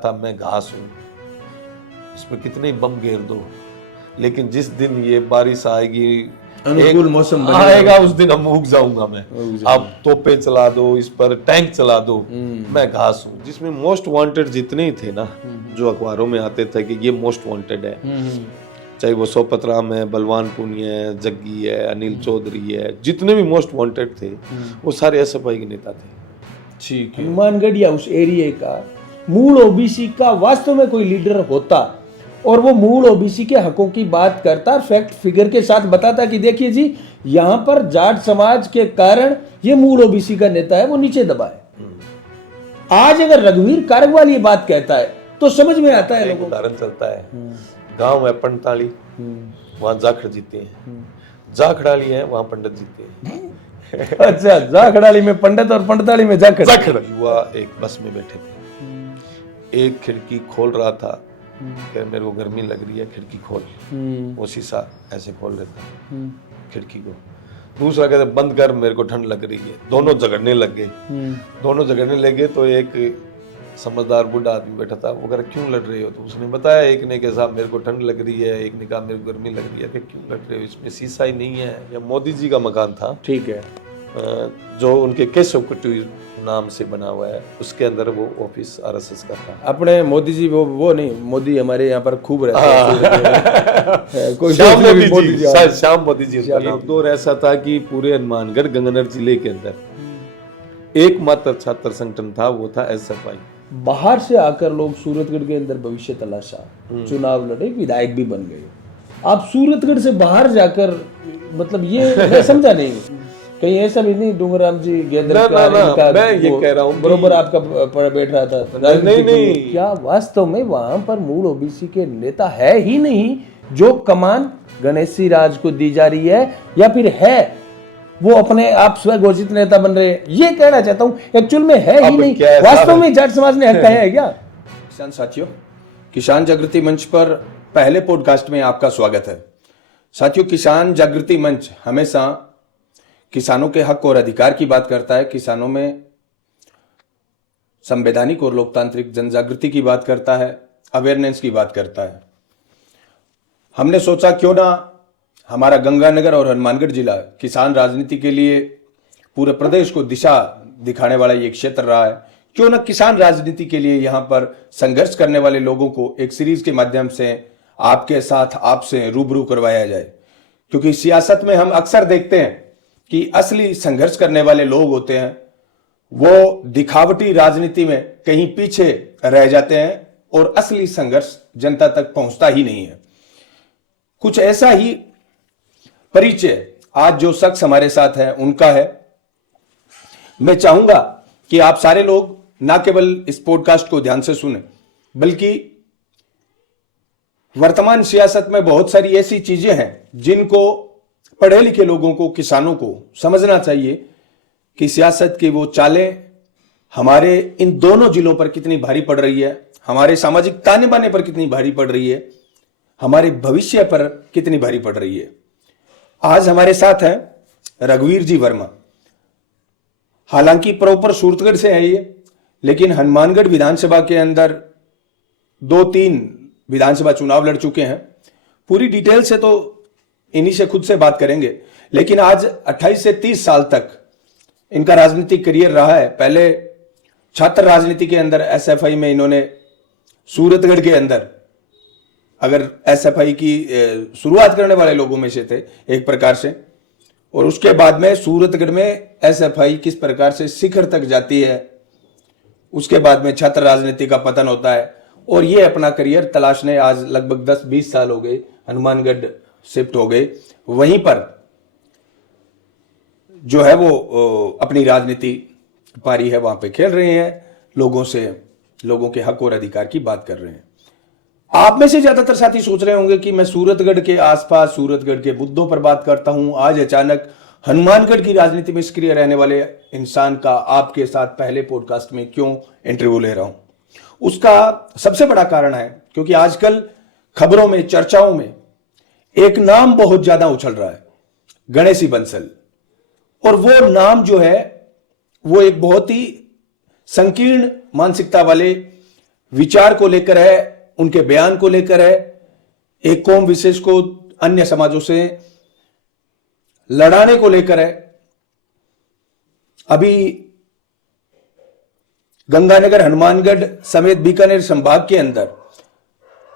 था मैं घास हूँ, इसमें कितने बम घेर दो, लेकिन जिस दिन ये बारिश आएगी, अनुकूल मौसम आएगा, उस दिन हम उग जाऊंगा मैं। आप तोपे चला दो, इस पर टैंक चला दो, मैं घास हूँ। जिसमें मोस्ट वांटेड जितने ही थे ना, जो अखबारों में आते थे कि ये मोस्ट वांटेड है, चाहे वो सोपत राम है, बलवान पुनिया है, जग्गी है, अनिल चौधरी है, जितने भी मोस्ट वांटेड थे वो सारे एसएफआई के नेता थे। ठीक है। हनुमानगढ़ या उस एरिया का मूल ओबीसी का वास्तव में कोई लीडर होता और वो मूल ओबीसी के हकों की बात करता, फैक्ट फिगर के साथ बताता कि देखिए जी, यहाँ पर जाट समाज के कारण ये मूल ओबीसी का नेता है, वो नीचे दबा है। आज अगर रघुवीर कारगवाल ये बात कहता है तो समझ में आता है लोगों को। उदाहरण चलता है, गांव है पंडताली, वहां जाखड़ जीते हैं, जाखड़ाली है वहां पंडित जीते हैं। अच्छा, जाखड़ाली में पंडित और पंडताली में जाखड़। युवा एक बस में बैठे थे, एक खिड़की खोल रहा था कि मेरे को गर्मी लग रही है, खिड़की खोल, वो शीशा ऐसे खोल देता खिड़की को, दूसरा कहता बंद कर, मेरे को ठंड लग रही है। दोनों झगड़ने लग गए। तो एक समझदार बूढ़ा आदमी बैठा था, वो कह रहा क्यों लड़ रहे हो? तो उसने बताया, एक ने कहा साहब मेरे को ठंड लग रही है, एक ने कहा मेरे को गर्मी लग रही है। कि क्यों लड़ रहे हो, इसमें शीशा ही नहीं है। या मोदी जी का मकान था, ठीक है, जो उनके केशव कुटीर नाम से बना हुआ है, उसके अंदर वो ऑफिस आरएसएस का था। अपने मोदी जी वो नहीं, मोदी हमारे यहाँ पर खूब रहते हैं। कोई श्याम मोदी मोदी जी, जी, शायद श्याम मोदी जी उनका नाम। दौर ऐसा था कि पूरे हनुमानगढ़ गंगानगर जिले के अंदर एकमात्र छात्र संगठन था, वो था एसएफआई। बाहर से आकर लोग सूरतगढ़ के अंदर भविष्य तलाशा, चुनाव लड़े, विधायक भी बन गए। आप सूरतगढ़ से बाहर जाकर, मतलब ये मैं समझा नहीं, कहीं ऐसा भी नहीं डूंगराम जी गेंदर का मैं ये कह रहा हूँ बरोबर आपका बैठ रहा था। नहीं, क्या वास्तव में वहां पर मूल ओबीसी के नेता है ही नहीं, जो कमान गणेशी राज को दी जा रही है, या फिर है वो अपने आप स्वघोषित नेता बन रहे हैं? ये कहना चाहता हूँ, एक्चुअल में है ही नहीं। वास्तव में जाट समाज ने हक है क्या? किसान साथियों, किसान जागृति मंच पर पहले पॉडकास्ट में आपका स्वागत है। साथियों, किसान जागृति मंच हमेशा किसानों के हक और अधिकार की बात करता है, किसानों में संवैधानिक और लोकतांत्रिक जनजागृति की बात करता है, अवेयरनेस की बात करता है। हमने सोचा क्यों ना हमारा गंगानगर और हनुमानगढ़ जिला किसान राजनीति के लिए पूरे प्रदेश को दिशा दिखाने वाला ये क्षेत्र रहा है, क्यों ना किसान राजनीति के लिए यहाँ पर संघर्ष करने वाले लोगों को एक सीरीज के माध्यम से आपके साथ आपसे रूबरू करवाया जाए। क्योंकि सियासत में हम अक्सर देखते हैं कि असली संघर्ष करने वाले लोग होते हैं, वो दिखावटी राजनीति में कहीं पीछे रह जाते हैं और असली संघर्ष जनता तक पहुंचता ही नहीं है। कुछ ऐसा ही परिचय आज जो शख्स हमारे साथ है उनका है। मैं चाहूंगा कि आप सारे लोग ना केवल इस पॉडकास्ट को ध्यान से सुने, बल्कि वर्तमान सियासत में बहुत सारी ऐसी चीजें हैं जिनको पढ़े लिखे लोगों को, किसानों को समझना चाहिए कि सियासत की वो चालें हमारे इन दोनों जिलों पर कितनी भारी पड़ रही है, हमारे सामाजिक ताने बाने पर कितनी भारी पड़ रही है, हमारे भविष्य पर कितनी भारी पड़ रही है। आज हमारे साथ हैं रघुवीर जी वर्मा। हालांकि प्रॉपर सूरतगढ़ से है ये, लेकिन हनुमानगढ़ विधानसभा के अंदर 2-3 विधानसभा चुनाव लड़ चुके हैं। पूरी डिटेल से तो इन्हीं से खुद से बात करेंगे, लेकिन आज 28 से 30 साल तक इनका राजनीतिक करियर रहा है। पहले छात्र राजनीति के अंदर एसएफआई में इन्होंने सूरतगढ़ के अंदर, अगर एसएफआई की शुरुआत करने वाले लोगों में से थे एक प्रकार से, और उसके बाद में सूरतगढ़ में एसएफआई किस प्रकार से शिखर तक जाती है, उसके बाद में छात्र राजनीति का पतन होता है और ये अपना करियर तलाशने आज लगभग 10-20 साल हो गए हनुमानगढ़ शिफ्ट हो गए। वहीं पर जो है वो अपनी राजनीति पारी है वहां पे खेल रहे हैं, लोगों से, लोगों के हक और अधिकार की बात कर रहे हैं। आप में से ज्यादातर साथी सोच रहे होंगे कि मैं सूरतगढ़ के आसपास, सूरतगढ़ के मुद्दों पर बात करता हूं, आज अचानक हनुमानगढ़ की राजनीति में सक्रिय रहने वाले इंसान का आपके साथ पहले पॉडकास्ट में क्यों इंटरव्यू ले रहा हूं। उसका सबसे बड़ा कारण है क्योंकि आजकल खबरों में, चर्चाओं में एक नाम बहुत ज्यादा उछल रहा है, गणेशी बंसल। और वो नाम जो है वो एक बहुत ही संकीर्ण मानसिकता वाले विचार को लेकर है, उनके बयान को लेकर है, एक कौम विशेष को अन्य समाजों से लड़ाने को लेकर है। अभी गंगानगर, हनुमानगढ़ समेत बीकानेर संभाग के अंदर,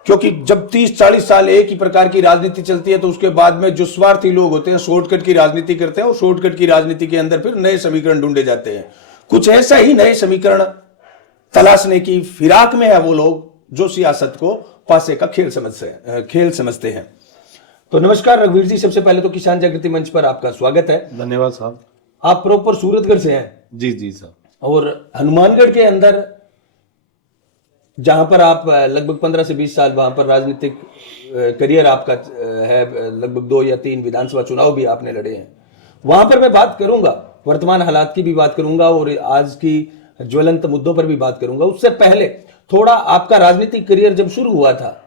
क्योंकि जब 30-40 साल एक ही प्रकार की राजनीति चलती है तो उसके बाद में जो स्वार्थी लोग होते हैं शॉर्टकट की राजनीति करते हैं और शॉर्टकट की राजनीति के अंदर फिर नए समीकरण ढूंढे जाते हैं। कुछ ऐसा ही नए समीकरण तलाशने की फिराक में है वो लोग जो सियासत को पासे का खेल समझते हैं। तो नमस्कार रघुवीर जी, सबसे पहले तो किसान जागृति मंच पर आपका स्वागत है। धन्यवाद साहब। आप प्रॉपर सूरतगढ़ से हैं? जी जी साहब। और हनुमानगढ़ के अंदर जहां पर आप लगभग 15 से 20 साल वहां पर राजनीतिक करियर आपका है, लगभग 2 या 3 विधानसभा चुनाव भी आपने लड़े हैं, वहां पर मैं बात करूंगा, वर्तमान हालात की भी बात करूंगा और आज की ज्वलंत मुद्दों पर भी बात करूंगा। उससे पहले थोड़ा आपका राजनीतिक करियर जब शुरू हुआ था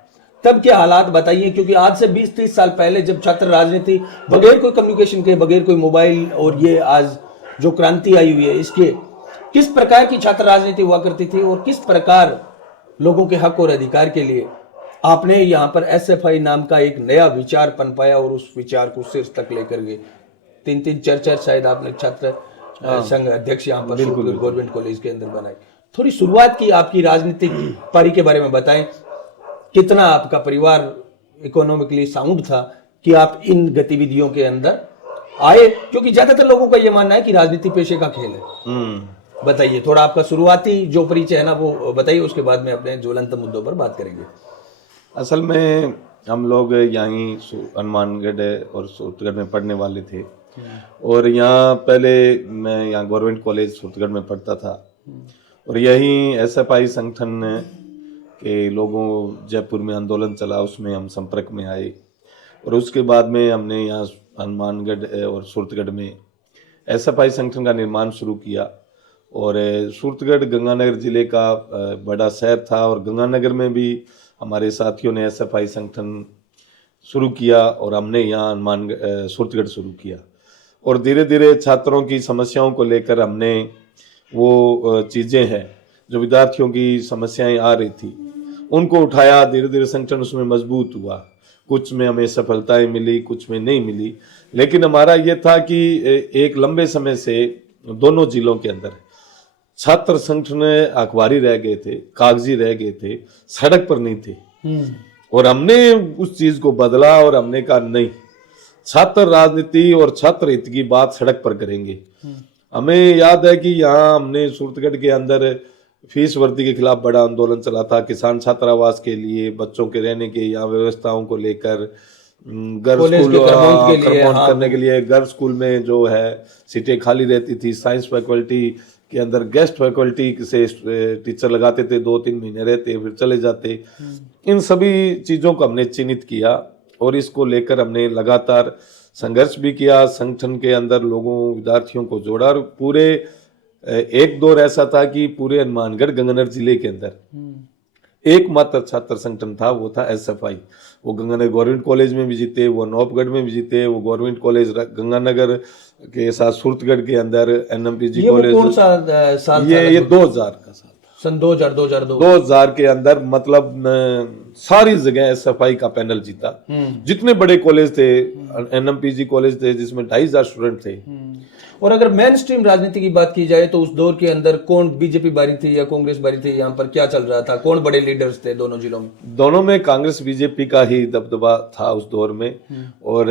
तब के हालात बताइए, क्योंकि आज से 20-30 साल पहले जब छात्र राजनीति बगैर कोई कम्युनिकेशन के, बगैर कोई मोबाइल और ये आज जो क्रांति आई हुई है, इसके किस प्रकार की छात्र राजनीति हुआ करती थी और किस प्रकार लोगों के हक और अधिकार के लिए आपने यहाँ पर SFI नाम का एक नया विचार पनपाया और उस विचार को शीर्ष तक लेकर गए। 3-3 4 शायद आपने छात्र संघ अध्यक्ष यहाँ पर गवर्नमेंट कॉलेज के अंदर बनाए। थोड़ी शुरुआत की आपकी राजनीतिक पारी के बारे में बताएं, कितना आपका परिवार इकोनॉमिकली साउंड था कि आप इन गतिविधियों के अंदर आए, क्योंकि ज्यादातर लोगों का यह मानना है कि राजनीति पेशे का खेल है। बताइए थोड़ा आपका शुरुआती जो परिचय है ना वो बताइए, उसके बाद में अपने ज्वलंत मुद्दों पर बात करेंगे। असल में हम लोग यहीं हनुमानगढ़ और सूरतगढ़ में पढ़ने वाले थे और यहाँ पहले मैं यहाँ गवर्नमेंट कॉलेज सूरतगढ़ में पढ़ता था और यहीं SFI संगठन के लोगों जयपुर में आंदोलन चला, उसमें हम संपर्क में आए और उसके बाद में हमने यहाँ हनुमानगढ़ और सूरतगढ़ में SFI संगठन का निर्माण शुरू किया। और सूरतगढ़ गंगानगर जिले का बड़ा शहर था और गंगानगर में भी हमारे साथियों ने SFI संगठन शुरू किया और हमने यहाँ सूरतगढ़ शुरू किया और धीरे धीरे छात्रों की समस्याओं को लेकर हमने वो चीज़ें हैं जो विद्यार्थियों की समस्याएं आ रही थी उनको उठाया। धीरे धीरे संगठन उसमें मजबूत हुआ, कुछ में हमें सफलताएं मिली, कुछ में नहीं मिली, लेकिन हमारा ये था कि एक लंबे समय से दोनों जिलों के अंदर छात्र संगठन अखबारी रह गए थे, कागजी रह गए थे, सड़क पर नहीं थे। और हमने उस चीज को बदला और हमने कहा नहीं, छात्र राजनीति और छात्र हित की बात सड़क पर करेंगे। हमें याद है कि यहाँ हमने सूरतगढ़ के अंदर फीस वृद्धि के खिलाफ बड़ा आंदोलन चला था, किसान छात्रावास के लिए, बच्चों के रहने के यहाँ व्यवस्थाओं को लेकर, गर्ल्स स्कूल करने के लिए गर्ल्स स्कूल में जो है सीटें खाली रहती थी, साइंस फैकल्टी के अंदर गेस्ट फैकल्टी से टीचर लगाते थे, 2-3 महीने रहते फिर चले जाते। इन सभी चीज़ों को हमने चिन्हित किया और इसको लेकर हमने लगातार संघर्ष भी किया। संगठन के अंदर लोगों विद्यार्थियों को जोड़ा और पूरे एक दौर ऐसा था कि पूरे हनुमानगढ़ गंगानगर जिले के अंदर एकमात्र छात्र संगठन था, वो था SFI। वो गंगानगर गवर्नमेंट कॉलेज में भी जीते, वो नौबगढ़ में भी जीते, वो गवर्नमेंट कॉलेज गंगानगर के साथ सूरतगढ़ के अंदर NMPG कॉलेज। कौन सा साल? ये 2000 का साल, सन 2000-2002 2000 के अंदर मतलब सारी जगह SFI का पैनल जीता। जितने बड़े कॉलेज थे, NMPG कॉलेज थे जिसमें 2500 स्टूडेंट थे। और अगर मेन स्ट्रीम राजनीति की बात की जाए तो उस दौर के अंदर कौन बीजेपी बारी थी या कांग्रेस बारी थी, यहाँ पर क्या चल रहा था, कौन बड़े लीडर्स थे दोनों जिलों में? दोनों में कांग्रेस बीजेपी का ही दबदबा था उस दौर में और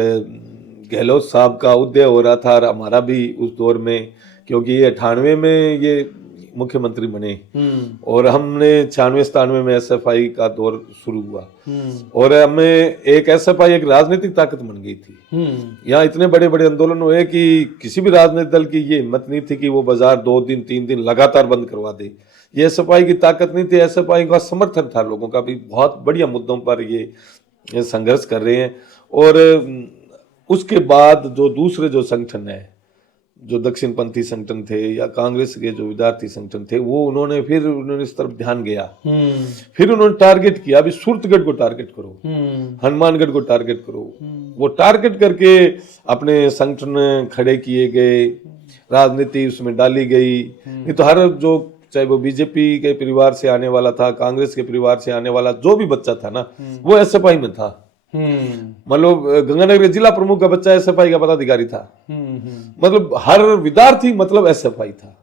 गहलोत साहब का उदय हो रहा था और हमारा भी उस दौर में, क्योंकि ये 98 में ये मुख्यमंत्री बने और हमने 96-97 में SFI का दौर शुरू हुआ और हमें एक SFI एक राजनीतिक ताकत बन गई थी। यहाँ इतने बड़े बड़े आंदोलन हुए कि किसी भी राजनीतिक दल की ये हिम्मत नहीं थी कि वो बाजार 2 दिन 3 दिन लगातार बंद करवा दे। ये SFI की ताकत नहीं थी, SFI का समर्थन था लोगों का भी, बहुत बढ़िया मुद्दों पर ये संघर्ष कर रहे हैं। और उसके बाद जो दूसरे जो संगठन है, जो दक्षिणपंथी संगठन थे या कांग्रेस के जो विद्यार्थी संगठन थे, वो उन्होंने इस तरफ ध्यान गया। फिर उन्होंने टारगेट किया, अभी सूरतगढ़ को टारगेट करो, हनुमानगढ़ को टारगेट करो। वो टारगेट करके अपने संगठन खड़े किए गए, राजनीति उसमें डाली गई। नहीं तो हर जो चाहे वो बीजेपी के परिवार से आने वाला था, कांग्रेस के परिवार से आने वाला जो भी बच्चा था ना, वो एसएफआई में था। मतलब गंगानगर जिला प्रमुख का बच्चा एसएफआई का पदाधिकारी था। मतलब हर विद्यार्थी मतलब एसएफआई था।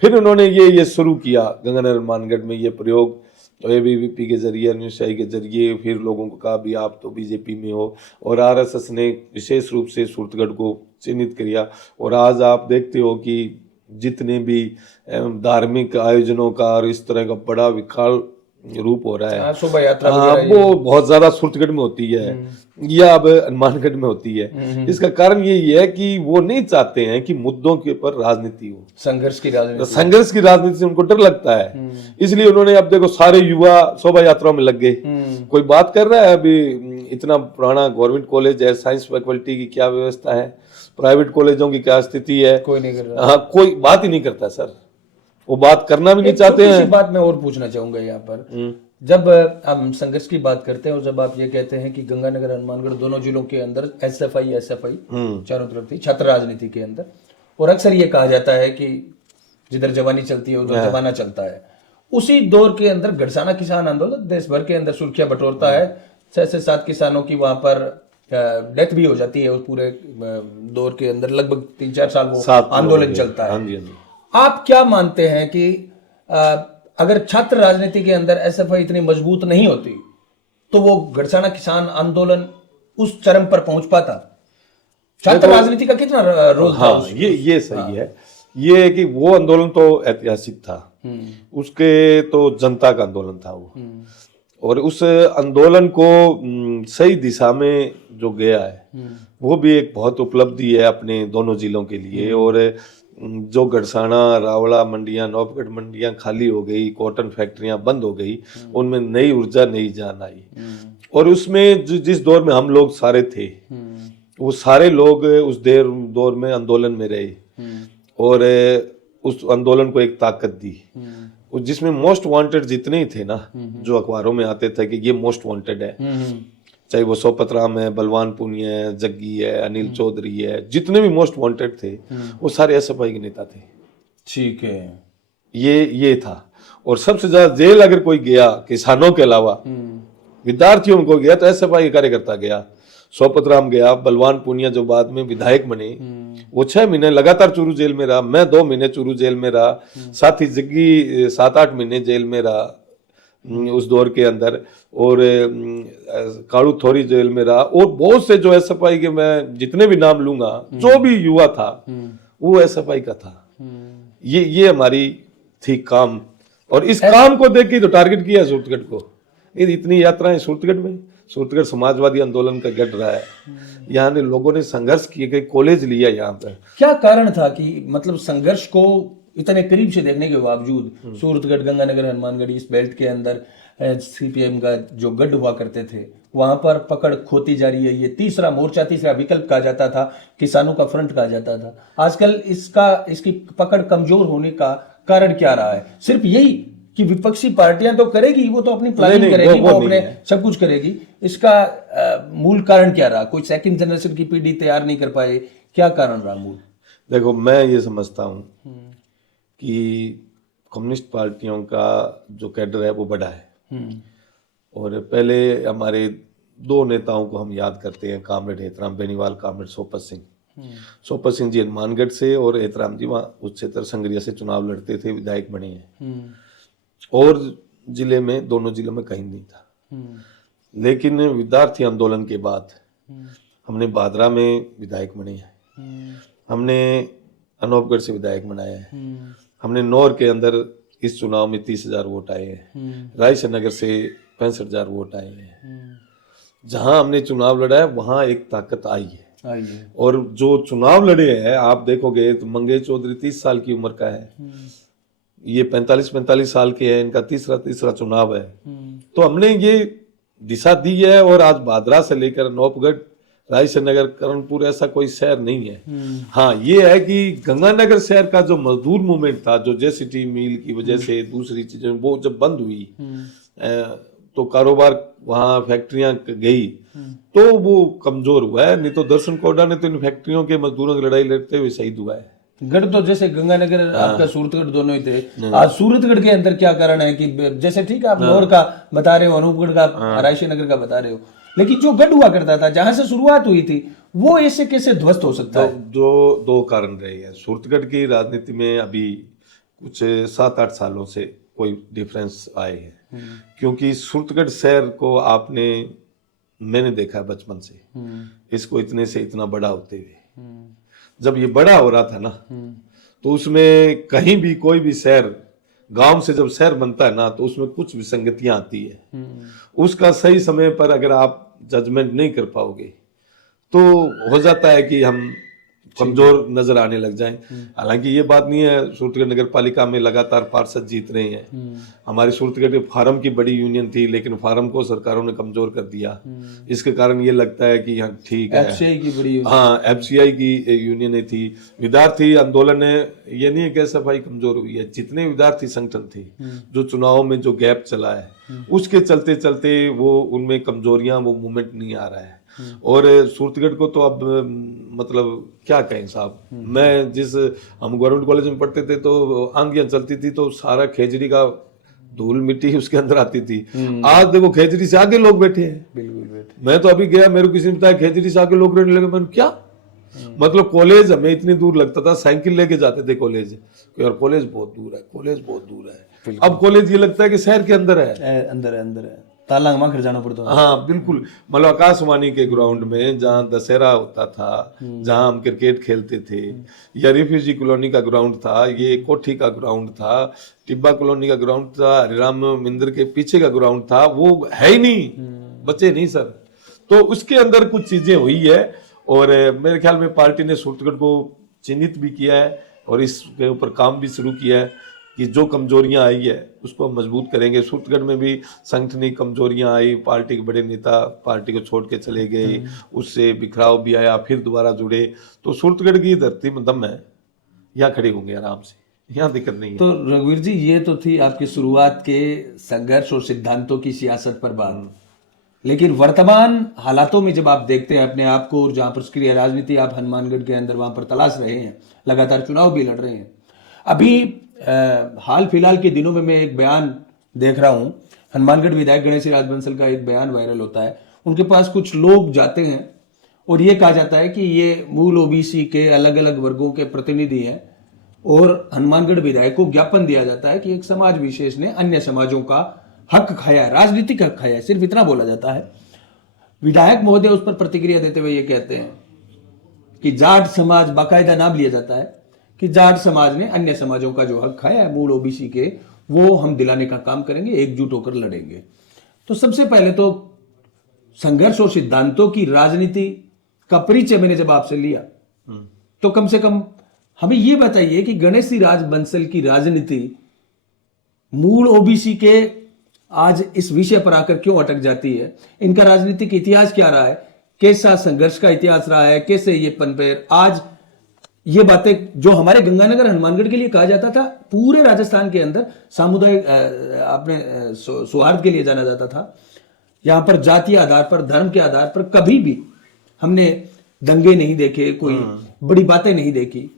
फिर उन्होंने ये शुरू किया गंगानगर मानगढ़ में ये प्रयोग, एबीवीपी के जरिए, अनुशाही के जरिए। फिर लोगों को कहा भी आप तो बीजेपी में हो, और आरएसएस ने विशेष रूप से सूरतगढ़ को चिन्हित किया। और आज आप देखते हो कि जितने भी धार्मिक आयोजनों का और इस तरह का बड़ा विकराल रूप हो रहा है, शोभा यात्रा वो बहुत ज्यादा सूरतगढ़ में होती है या अब हनुमानगढ़ में होती है। इसका कारण यही है कि वो नहीं चाहते हैं कि मुद्दों के ऊपर राजनीति हो, संघर्ष की राजनीति से उनको डर लगता है। इसलिए उन्होंने, अब देखो सारे युवा शोभा यात्राओं में लग गए। कोई बात कर रहा है अभी, इतना पुराना गवर्नमेंट कॉलेज है, साइंस फैकल्टी की क्या व्यवस्था है, प्राइवेट कॉलेजों की क्या स्थिति है, कोई नहीं कर रहा। हाँ, कोई बात ही नहीं करता सर, वो बात करना भी नहीं चाहते हैं। बात मैं और पूछना चाहूंगा यहाँ पर, जब हम संघर्ष की बात करते हैं और जब आप ये कहते हैं कि गंगानगर हनुमानगढ़ दोनों जिलों के अंदर एसएफआई चारों तरफ थी छात्र राजनीति के अंदर, और अक्सर ये कहा जाता है कि जिधर जवानी चलती है उधर जमाना चलता है। उसी दौर के अंदर घड़साना किसान आंदोलन देश भर के अंदर सुर्खियां बटोरता है। 6 से 7 किसानों की वहां पर डेथ भी हो जाती है। उस पूरे दौर के अंदर लगभग 3-4 साल वो आंदोलन चलता है। आप क्या मानते हैं कि अगर छात्र राजनीति के अंदर एसएफआई इतनी मजबूत नहीं होती तो वो घड़साना किसान आंदोलन उस चरम पर पहुंच पाता? छात्र राजनीति का कितना रोल था? हाँ, ये सही है। ये है कि वो आंदोलन तो ऐतिहासिक था, उसके तो जनता का आंदोलन था वो, और उस आंदोलन को सही दिशा में जो गया है वो भी एक बहुत उपलब्धि है अपने दोनों जिलों के लिए। और जो घड़साना, रावला मंडियां, नौबगढ़ मंडियां खाली हो गई, कॉटन फैक्ट्रियां बंद हो गई, उनमें नई ऊर्जा, नई जान आई। और उसमें जिस दौर में हम लोग सारे थे, वो सारे लोग उस दौर में आंदोलन में रहे और उस आंदोलन को एक ताकत दी, जिसमें मोस्ट वांटेड जितने ही थे ना, जो अखबारों में आते थे कि ये मोस्ट वांटेड है, चाहे वो सोपत राम है, बलवान पुनिया है, जग्गी है, अनिल चौधरी है, जितने भी मोस्ट वांटेड थे वो सारे एसएफआई के नेता थे। ठीक है, ये था। और सबसे ज्यादा जेल अगर कोई गया किसानों के अलावा विद्यार्थियों को गया तो एसएफआई कार्यकर्ता गया। सोपत राम गया, बलवान पुनिया जो बाद में विधायक बने, वो 6 महीने लगातार चूरू जेल में रहा, मैं 2 महीने चूरू जेल में रहा, साथ ही जग्गी 7-8 महीने जेल में रहा उस दौर के अंदर, और काड़ू थोरी जेल में रहा, और बहुत से जो एसएफआई के मैं जितने भी नाम लूंगा, जो भी युवा था वो एसएफआई का था। ये हमारी थी काम, और इस काम को देख के तो टारगेट किया सूरतगढ़ को। इतनी यात्राएं सूरतगढ़ में, सूरतगढ़ समाजवादी आंदोलन का गढ़ रहा है, यहाँ ने लोगों ने संघर्ष किए, कई कॉलेज लिया यहाँ पर। क्या कारण था कि मतलब संघर्ष को इतने करीब से देखने के बावजूद सूरतगढ़, गंगानगर, हनुमानगढ़, इस बेल्ट के अंदर सीपीएम का जो गढ़ हुआ करते थे वहां पर पकड़ खोती जा रही है? ये तीसरा मोर्चा, तीसरा विकल्प कहा जाता था, किसानों का फ्रंट कहा जाता था। आजकल इसकी पकड़ कमजोर होने का कारण क्या रहा है? सिर्फ यही कि विपक्षी पार्टियां तो करेगी, वो तो अपनी प्लानिंग करेगी, वो अपने सब कुछ करेगी, इसका मूल कारण क्या रहा? कोई सेकंड जनरेशन की पीढ़ी तैयार नहीं कर पाए, क्या कारण रहा मूल? देखो, मैं ये समझता हूँ कि कम्युनिस्ट पार्टियों का जो कैडर है वो बड़ा है, और पहले हमारे 2 नेताओं को हम याद करते हैं, कामरेड हेतराम बेनीवाल, कामरेड सोपत सिंह। सोपत सिंह जी हनुमानगढ़ से और हेतराम जी वहाँ उस क्षेत्र संगरिया से चुनाव लड़ते थे, विधायक बने हैं, और जिले में, दोनों जिलों में कहीं नहीं था। लेकिन विद्यार्थी आंदोलन के बाद हमने बादरा में विधायक बने हैं, हमने अनूपगढ़ से विधायक बनाया है, हमने नौर के अंदर इस चुनाव में 30,000 वोट आए हैं, रायसनगर से 65,000 वोट आए हैं। जहां हमने चुनाव लड़ा है वहां एक ताकत आई है। और जो चुनाव लड़े हैं आप देखोगे तो मंगेश चौधरी 30 साल की उम्र का है, ये 45 साल के हैं, इनका तीसरा चुनाव है। तो हमने ये दिशा दी है, और आज भादरा से लेकर नौपगढ़, रायसनगर, करणपुर ऐसा कोई शहर नहीं है। हाँ, ये है कि गंगानगर शहर का जो मजदूर मूवमेंट था, जो जेसीटी मिल की वजह से दूसरी चीजें वो जब बंद हुई तो कारोबार, वहाँ फैक्ट्रियां गई, तो वो कमजोर हुआ है। नहीं तो दर्शन कोड़ा ने तो इन फैक्ट्रियों के मजदूरों की लड़ाई लड़ते हुए शहीद हुआ है। गढ़ तो जैसे गंगानगर आपका सूरतगढ़ दोनों ही थे। आज सूरतगढ़ के अंदर क्या कारण है कि जैसे ठीक है आप लाहौर का बता रहे हो, अनूपगढ़ का, आरायशी नगर का बता रहे हो, लेकिन जो गढ़ हुआ करता था जहां से शुरुआत हुई थी वो ऐसे कैसे ध्वस्त हो सकता है? जो दो कारण रहे हैं सूरतगढ़ की राजनीति में अभी कुछ 7-8 सालों से कोई डिफरेंस आए हैं, क्योंकि सूरतगढ़ शहर को मैंने देखा है बचपन से, इसको इतने से इतना बड़ा होते हुए, जब ये बड़ा हो रहा था ना तो उसमें कहीं भी कोई भी शहर, गांव से जब शहर बनता है ना तो उसमें कुछ विसंगतियां आती है। उसका सही समय पर अगर आप जजमेंट नहीं कर पाओगे तो हो जाता है कि हम कमजोर नजर आने लग जाएं। हालांकि ये बात नहीं है, सूरतगढ़ नगर पालिका में लगातार पार्षद जीत रहे हैं। हमारी सूरतगढ़ फार्म की बड़ी यूनियन थी, लेकिन फार्म को सरकारों ने कमजोर कर दिया। इसके कारण ये लगता है कि हाँ ठीक है, एफसीआई की बड़ी हाँ एफसीआई की यूनियन थी। विद्यार्थी आंदोलन ने, ये नहीं है कि सफाई कमजोर हुई है, जितने विद्यार्थी संगठन थे जो चुनाव में जो गैप चला है उसके चलते चलते वो उनमें कमजोरियां, वो मूवमेंट नहीं आ रहा है। और सूरतगढ़ को तो अब मतलब क्या कहें साहब, मैं हम गवर्नमेंट कॉलेज में पढ़ते थे तो आंधियां चलती थी तो सारा खेजड़ी का धूल मिट्टी उसके अंदर आती थी। आज देखो खेजड़ी से आगे लोग बैठे हैं। बिल्कुल बैठे। मैं तो अभी गया, मेरे को किसी ने बताया खेजड़ी से आगे लोग रहने लगे। मैंने क्या मतलब, कॉलेज हमें इतनी दूर लगता था, साइकिल लेके जाते थे कॉलेज, और कॉलेज बहुत दूर है, कॉलेज बहुत दूर है। अब कॉलेज ये लगता है कि शहर के अंदर है, अंदर है तालांग माखर जाना पड़ता है। हाँ बिल्कुल, मतलब आकाशवाणी के ग्राउंड में जहाँ दशहरा होता था, जहाँ हम क्रिकेट खेलते थे, या रिफ्यूजी कॉलोनी का ग्राउंड था, ये कोठी का ग्राउंड था, टिब्बा कॉलोनी का ग्राउंड था, हरिराम मंदिर के पीछे का ग्राउंड था, वो है ही नहीं, बचे नहीं सर। तो उसके अंदर कुछ चीजें हुई है और मेरे ख्याल में पार्टी ने सूरतगढ़ को चिन्हित भी किया है और इसके ऊपर काम भी शुरू किया है कि जो कमजोरियां आई है उसको हम मजबूत करेंगे। सूरतगढ़ में भी संगठनिक कमजोरियां आई, पार्टी के बड़े नेता पार्टी को छोड़ के चले गए, उससे बिखराव भी आया, फिर दोबारा जुड़े। तो सूरतगढ़ की धरती में दम है, यहाँ खड़े होंगे आराम से, यहाँ दिक्कत नहीं है। तो रघुवीर जी, ये तो थी आपकी शुरुआत के संघर्ष और सिद्धांतों की सियासत पर बात, लेकिन वर्तमान हालातों में जब आप देखते हैं अपने आप को, और जहां पर सक्रिय राजनीति आप हनुमानगढ़ के अंदर वहां पर तलाश रहे हैं, लगातार चुनाव भी लड़ रहे हैं, अभी हाल फिलहाल के दिनों में मैं एक बयान देख रहा हूं, हनुमानगढ़ विधायक गणेश राज बंसल का एक बयान वायरल होता है। उनके पास कुछ लोग जाते हैं और ये कहा जाता है कि ये मूल ओबीसी के अलग अलग वर्गों के प्रतिनिधि हैं, और हनुमानगढ़ विधायक को ज्ञापन दिया जाता है कि एक समाज विशेष ने अन्य समाजों का हक खाया है, राजनीतिक हक खाया है, सिर्फ इतना बोला जाता है। विधायक महोदय उस पर प्रतिक्रिया देते हुए ये कहते हैं कि जाट समाज, बाकायदा नाम लिया जाता है कि जाट समाज ने अन्य समाजों का जो हक खाया है मूल ओबीसी के, वो हम दिलाने का काम करेंगे, एकजुट होकर लड़ेंगे। तो सबसे पहले तो संघर्ष और सिद्धांतों की राजनीति का परिचय मैंने जब आपसे लिया, तो कम से कम हमें यह बताइए कि गणेश सिंह राज बंसल की राजनीति मूल ओबीसी के आज इस विषय पर आकर क्यों अटक जाती है? इनका राजनीतिक इतिहास क्या रहा है? कैसा संघर्ष का इतिहास रहा है? कैसे ये पनपे आज ये बातें जो हमारे गंगानगर हनुमानगढ़ के लिए कहा जाता था, पूरे राजस्थान के अंदर सामुदायिक अपने सौहार्द के लिए जाना जाता था, यहां पर जातीय आधार पर, धर्म के आधार पर कभी भी हमने दंगे नहीं देखे, कोई बड़ी बातें नहीं देखी,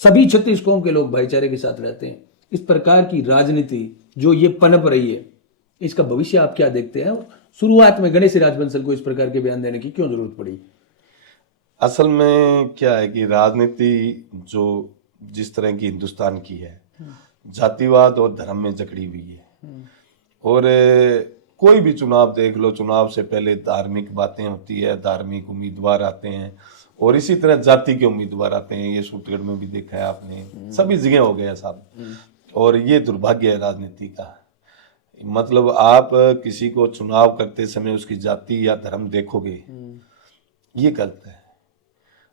सभी 36 कौम के लोग भाईचारे के साथ रहते हैं। इस प्रकार की राजनीति जो ये पनप रही है, इसका भविष्य आप क्या देखते हैं? शुरुआत में गणेश राज बंसल को इस प्रकार के बयान देने की क्यों जरूरत पड़ी? असल में क्या है कि राजनीति जो जिस तरह की हिंदुस्तान की है, जातिवाद और धर्म में जकड़ी हुई है, और कोई भी चुनाव देख लो, चुनाव से पहले धार्मिक बातें होती है, धार्मिक उम्मीदवार आते हैं और इसी तरह जाति के उम्मीदवार आते हैं। ये सूरतगढ़ में भी देखा है आपने, सभी जगह हो गया साहब। और ये दुर्भाग्य है राजनीति का। मतलब आप किसी को चुनाव करते समय उसकी जाति या धर्म देखोगे, ये गलत है।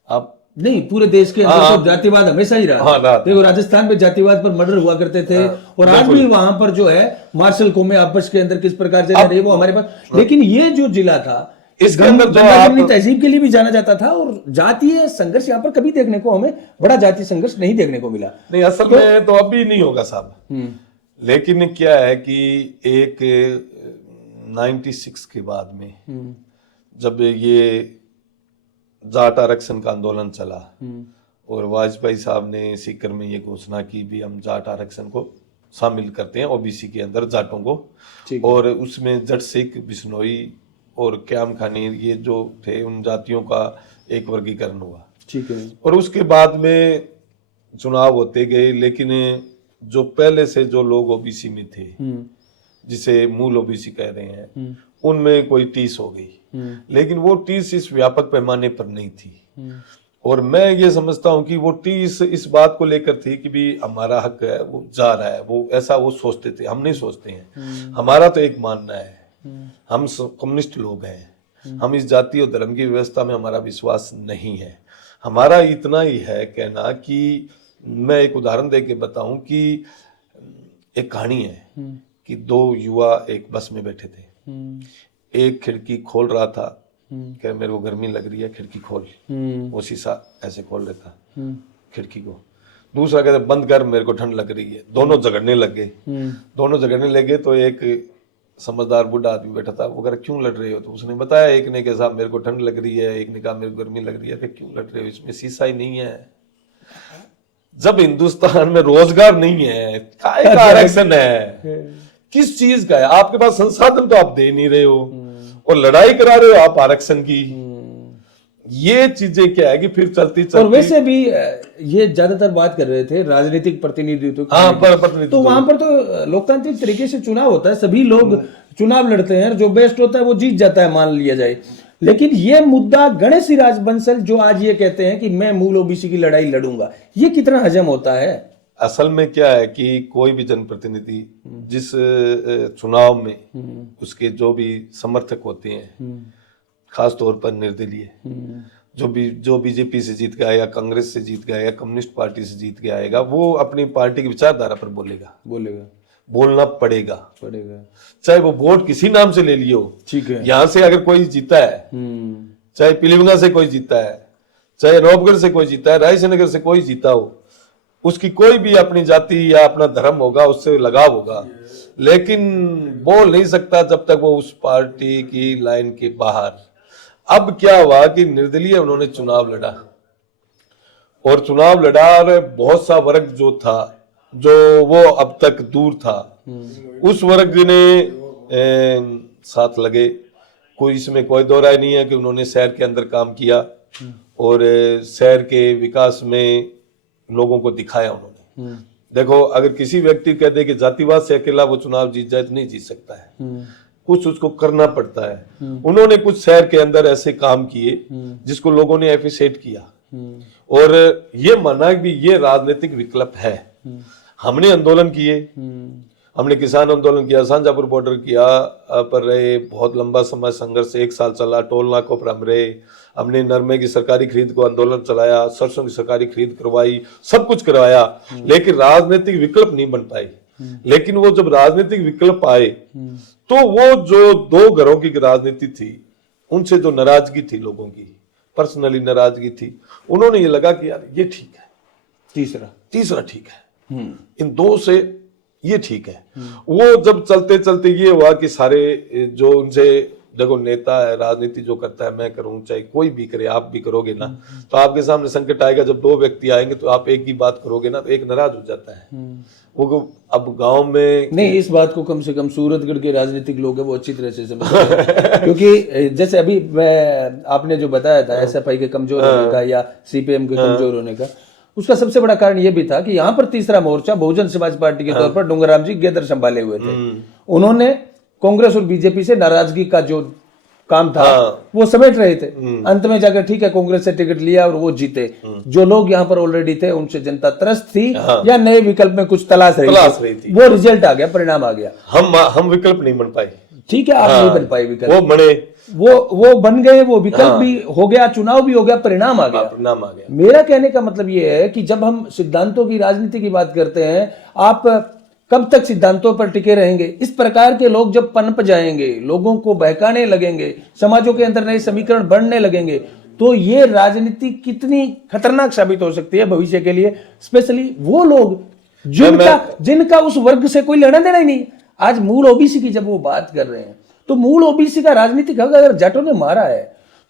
आप नहीं, पूरे देश के अंदर तो जातिवाद हमेशा ही रहा। देखो राजस्थान में जातिवाद पर मर्डर हुआ करते थे, और आज भी वहां पर जो है मार्शल कौमें आपस के अंदर किस प्रकार से रही वो हमारे पास। लेकिन ये जो जिला था, इसके अंदर जो तहजीब के लिए भी जाना जाता था, और जातीय संघर्ष यहाँ पर कभी देखने को, हमें बड़ा जातीय संघर्ष नहीं देखने को मिला। नहीं, असल में तो अभी नहीं होगा साहब। लेकिन क्या है कि एक 96 के बाद में जब ये जाट आरक्षण का आंदोलन चला, और वाजपेयी साहब ने सीकर में ये घोषणा की भी हम जाट आरक्षण को शामिल करते हैं ओबीसी के अंदर जाटों को, और उसमें जट सिख बिश्नोई और क्याम खानी ये जो थे उन जातियों का एक वर्गीकरण हुआ। ठीक है। और उसके बाद में चुनाव होते गए, लेकिन जो पहले से जो लोग ओबीसी में थे, जिसे मूल ओबीसी कह रहे हैं, उनमें कोई टीस हो गई, लेकिन वो टीस इस व्यापक पैमाने पर नहीं थी। और मैं ये समझता हूँ कि वो टीस इस बात को लेकर थी कि भी हमारा हक है, वो जा रहा है, वो ऐसा वो सोचते थे, हम नहीं सोचते हैं। हमारा तो एक मानना है, हम कम्युनिस्ट लोग हैं, हम इस जाति और धर्म की व्यवस्था में हमारा विश्वास नहीं है। हमारा इतना ही है कहना कि मैं एक उदाहरण दे के बताऊं कि एक कहानी है कि दो युवा एक बस में बैठे थे, एक खिड़की खोल रहा था, कह मेरे को गर्मी लग रही है, खिड़की खोल, वो शीशा ऐसे खोल देता खिड़की को। दूसरा कहता बंद कर, मेरे को ठंड लग रही है। दोनों झगड़ने लग गए, दोनों झगड़ने लगे तो एक समझदार बूढ़ा आदमी बैठा था, वो कह रहा क्यों लड़ रहे हो? तो उसने बताया, एक ने कहा साहब मेरे को ठंड लग रही है, एक ने कहा मेरे को गर्मी लग रही है। क्यों लड़ रहे हो? इसमें शीशा ही नहीं है। जब हिंदुस्तान में रोजगार नहीं है, काय का आरक्षण है? किस चीज का है? आपके पास संसाधन तो आप दे नहीं रहे हो और लड़ाई करा रहे हो आप आरक्षण की। ये चीजें क्या है कि फिर चलती चलती। और वैसे भी ये ज्यादातर बात कर रहे थे राजनीतिक प्रतिनिधित्व की। प्रतिनिधित्व, तो वहां पर तो लोकतांत्रिक तरीके से चुनाव होता है, सभी लोग चुनाव लड़ते हैं, जो बेस्ट होता है वो जीत जाता है, मान लिया जाए। लेकिन ये मुद्दा गणेश राज बंसल जो आज ये कहते हैं कि मैं मूल ओबीसी की लड़ाई लड़ूंगा, ये कितना हजम होता है? असल में क्या है कि कोई भी जनप्रतिनिधि जिस चुनाव में उसके जो भी समर्थक होते हैं, खास तौर पर निर्दलीय, जो बीजेपी से जीत के आएगा, कांग्रेस से जीत के आएगा, कम्युनिस्ट पार्टी से जीत के आएगा, वो अपनी पार्टी की विचारधारा पर बोलेगा, बोलना पड़ेगा। चाहे वो वोट किसी नाम से ले लियो, ठीक है। यहाँ से अगर कोई जीता है, चाहे पीलीभंगा से कोई जीता है, चाहे नौबगढ़ से कोई जीता है, रायसेनगर से कोई जीता हो, उसकी कोई भी अपनी जाति या अपना धर्म होगा, उससे लगाव होगा, लेकिन बोल नहीं सकता जब तक वो उस पार्टी की लाइन के बाहर। अब क्या हुआ कि निर्दलीय उन्होंने चुनाव लड़ा, और चुनाव लड़ा और बहुत सा वर्ग जो था, जो वो अब तक दूर था, उस वर्ग ने साथ लगे। कोई इसमें कोई दो राय नहीं है कि उन्होंने शहर के अंदर काम किया और शहर के विकास में लोगों को दिखाया उन्होंने। देखो, अगर किसी व्यक्ति कह दे कि जातिवाद से अकेला वो चुनाव जीत जाए तो नहीं जीत सकता है, कुछ उसको करना पड़ता है। उन्होंने कुछ शहर के अंदर ऐसे काम किए जिसको लोगों ने एप्रिशिएट किया और ये माना कि ये राजनीतिक विकल्प है। हमने आंदोलन किए, हमने किसान आंदोलन किया, शाहजहांपुर बॉर्डर किया पर रहे, बहुत लंबा समय संघर्ष 1 साल चला, टोल नाकों पर हम रहे, हमने नरमे की सरकारी खरीद को आंदोलन चलाया, सरसों की सरकारी खरीद करवाई, सब कुछ करवाया, लेकिन राजनीतिक विकल्प नहीं बन पाई। लेकिन वो जब राजनीतिक विकल्प आए तो वो जो दो घरों की राजनीति थी, उनसे जो नाराजगी थी लोगों की, पर्सनली नाराजगी थी, उन्होंने ये लगा कि यार ये ठीक है, तीसरा ठीक है, इन दो से ये ठीक है। वो जब चलते चलते ये हुआ कि सारे जो उनसे, देखो नेता है, राजनीति जो करता है मैं करूं, चाहे कोई भी करे, आप भी करोगे ना, तो आपके सामने संकट आएगा। जब 2 व्यक्ति आएंगे तो आप एक ही बात करोगे ना, तो एक नाराज हो जाता है। वो अब गांव में नहीं, इस बात को कम से कम सूरतगढ़ के राजनीतिक लोग हैं वो अच्छी तरह से समझते हैं। क्योंकि जैसे अभी आपने जो बताया था एसएफआई के कमजोर होने का या सीपीएम के कमजोर होने का, उसका सबसे बड़ा कारण यह भी था कि यहाँ पर तीसरा मोर्चा बहुजन समाज पार्टी के तौर पर डूंगरराम जी गेदर संभाले हुए थे। उन्होंने कांग्रेस और बीजेपी से नाराजगी का जो काम था वो समेट रहे थे। अंत में जाकर ठीक है कांग्रेस से टिकट लिया और वो जीते। जो लोग यहाँ पर ऑलरेडी थे उनसे जनता त्रस्त थी या नए विकल्प में कुछ तलाश रही थी, वो रिजल्ट आ गया, परिणाम आ गया। हम विकल्प नहीं बन पाए, ठीक है, आप नहीं बन पाए विकल्प, वो बने, वो बन गए, वो विकल्प भी हो गया, चुनाव भी हो गया, परिणाम आ गया। मेरा कहने का मतलब ये है कि जब हम सिद्धांतों की राजनीति की बात करते हैं, आप कब तक सिद्धांतों पर टिके रहेंगे? इस प्रकार के लोग जब पनप जाएंगे, लोगों को बहकाने लगेंगे, समाजों के अंदर नए समीकरण बढ़ने लगेंगे, तो ये राजनीति कितनी खतरनाक साबित हो सकती है भविष्य के लिए, स्पेशली वो लोग जिनका उस वर्ग से कोई लेना देना ही नहीं। आज मूल ओबीसी की जब वो बात कर रहे हैं, तो मूल ओबीसी का राजनीतिक हक अगर जाटों ने मारा है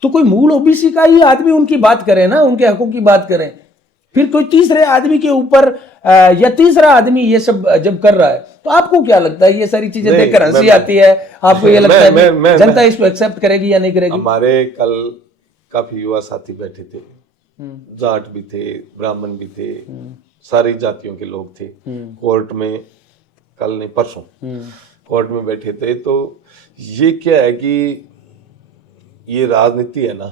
तो कोई मूल ओबीसी का ही आदमी उनकी बात करे ना, उनके हकों की बात करें। फिर कोई तीसरे आदमी के ऊपर या तीसरा आदमी ये सब जब कर रहा है, तो आपको क्या लगता है? ये सारी चीजें नहीं, देखकर हंसी मैं- आती है, आपको ये लगता है मैं- जनता इसको एक्सेप्ट करेगी या नहीं करेगी? हमारे कल काफी युवा साथी बैठे थे, जाट भी थे, ब्राह्मण भी थे, सारी जातियों के लोग थे। कोर्ट में कल नहीं परसों कोर्ट में बैठे थे। तो ये क्या है कि ये राजनीति है ना,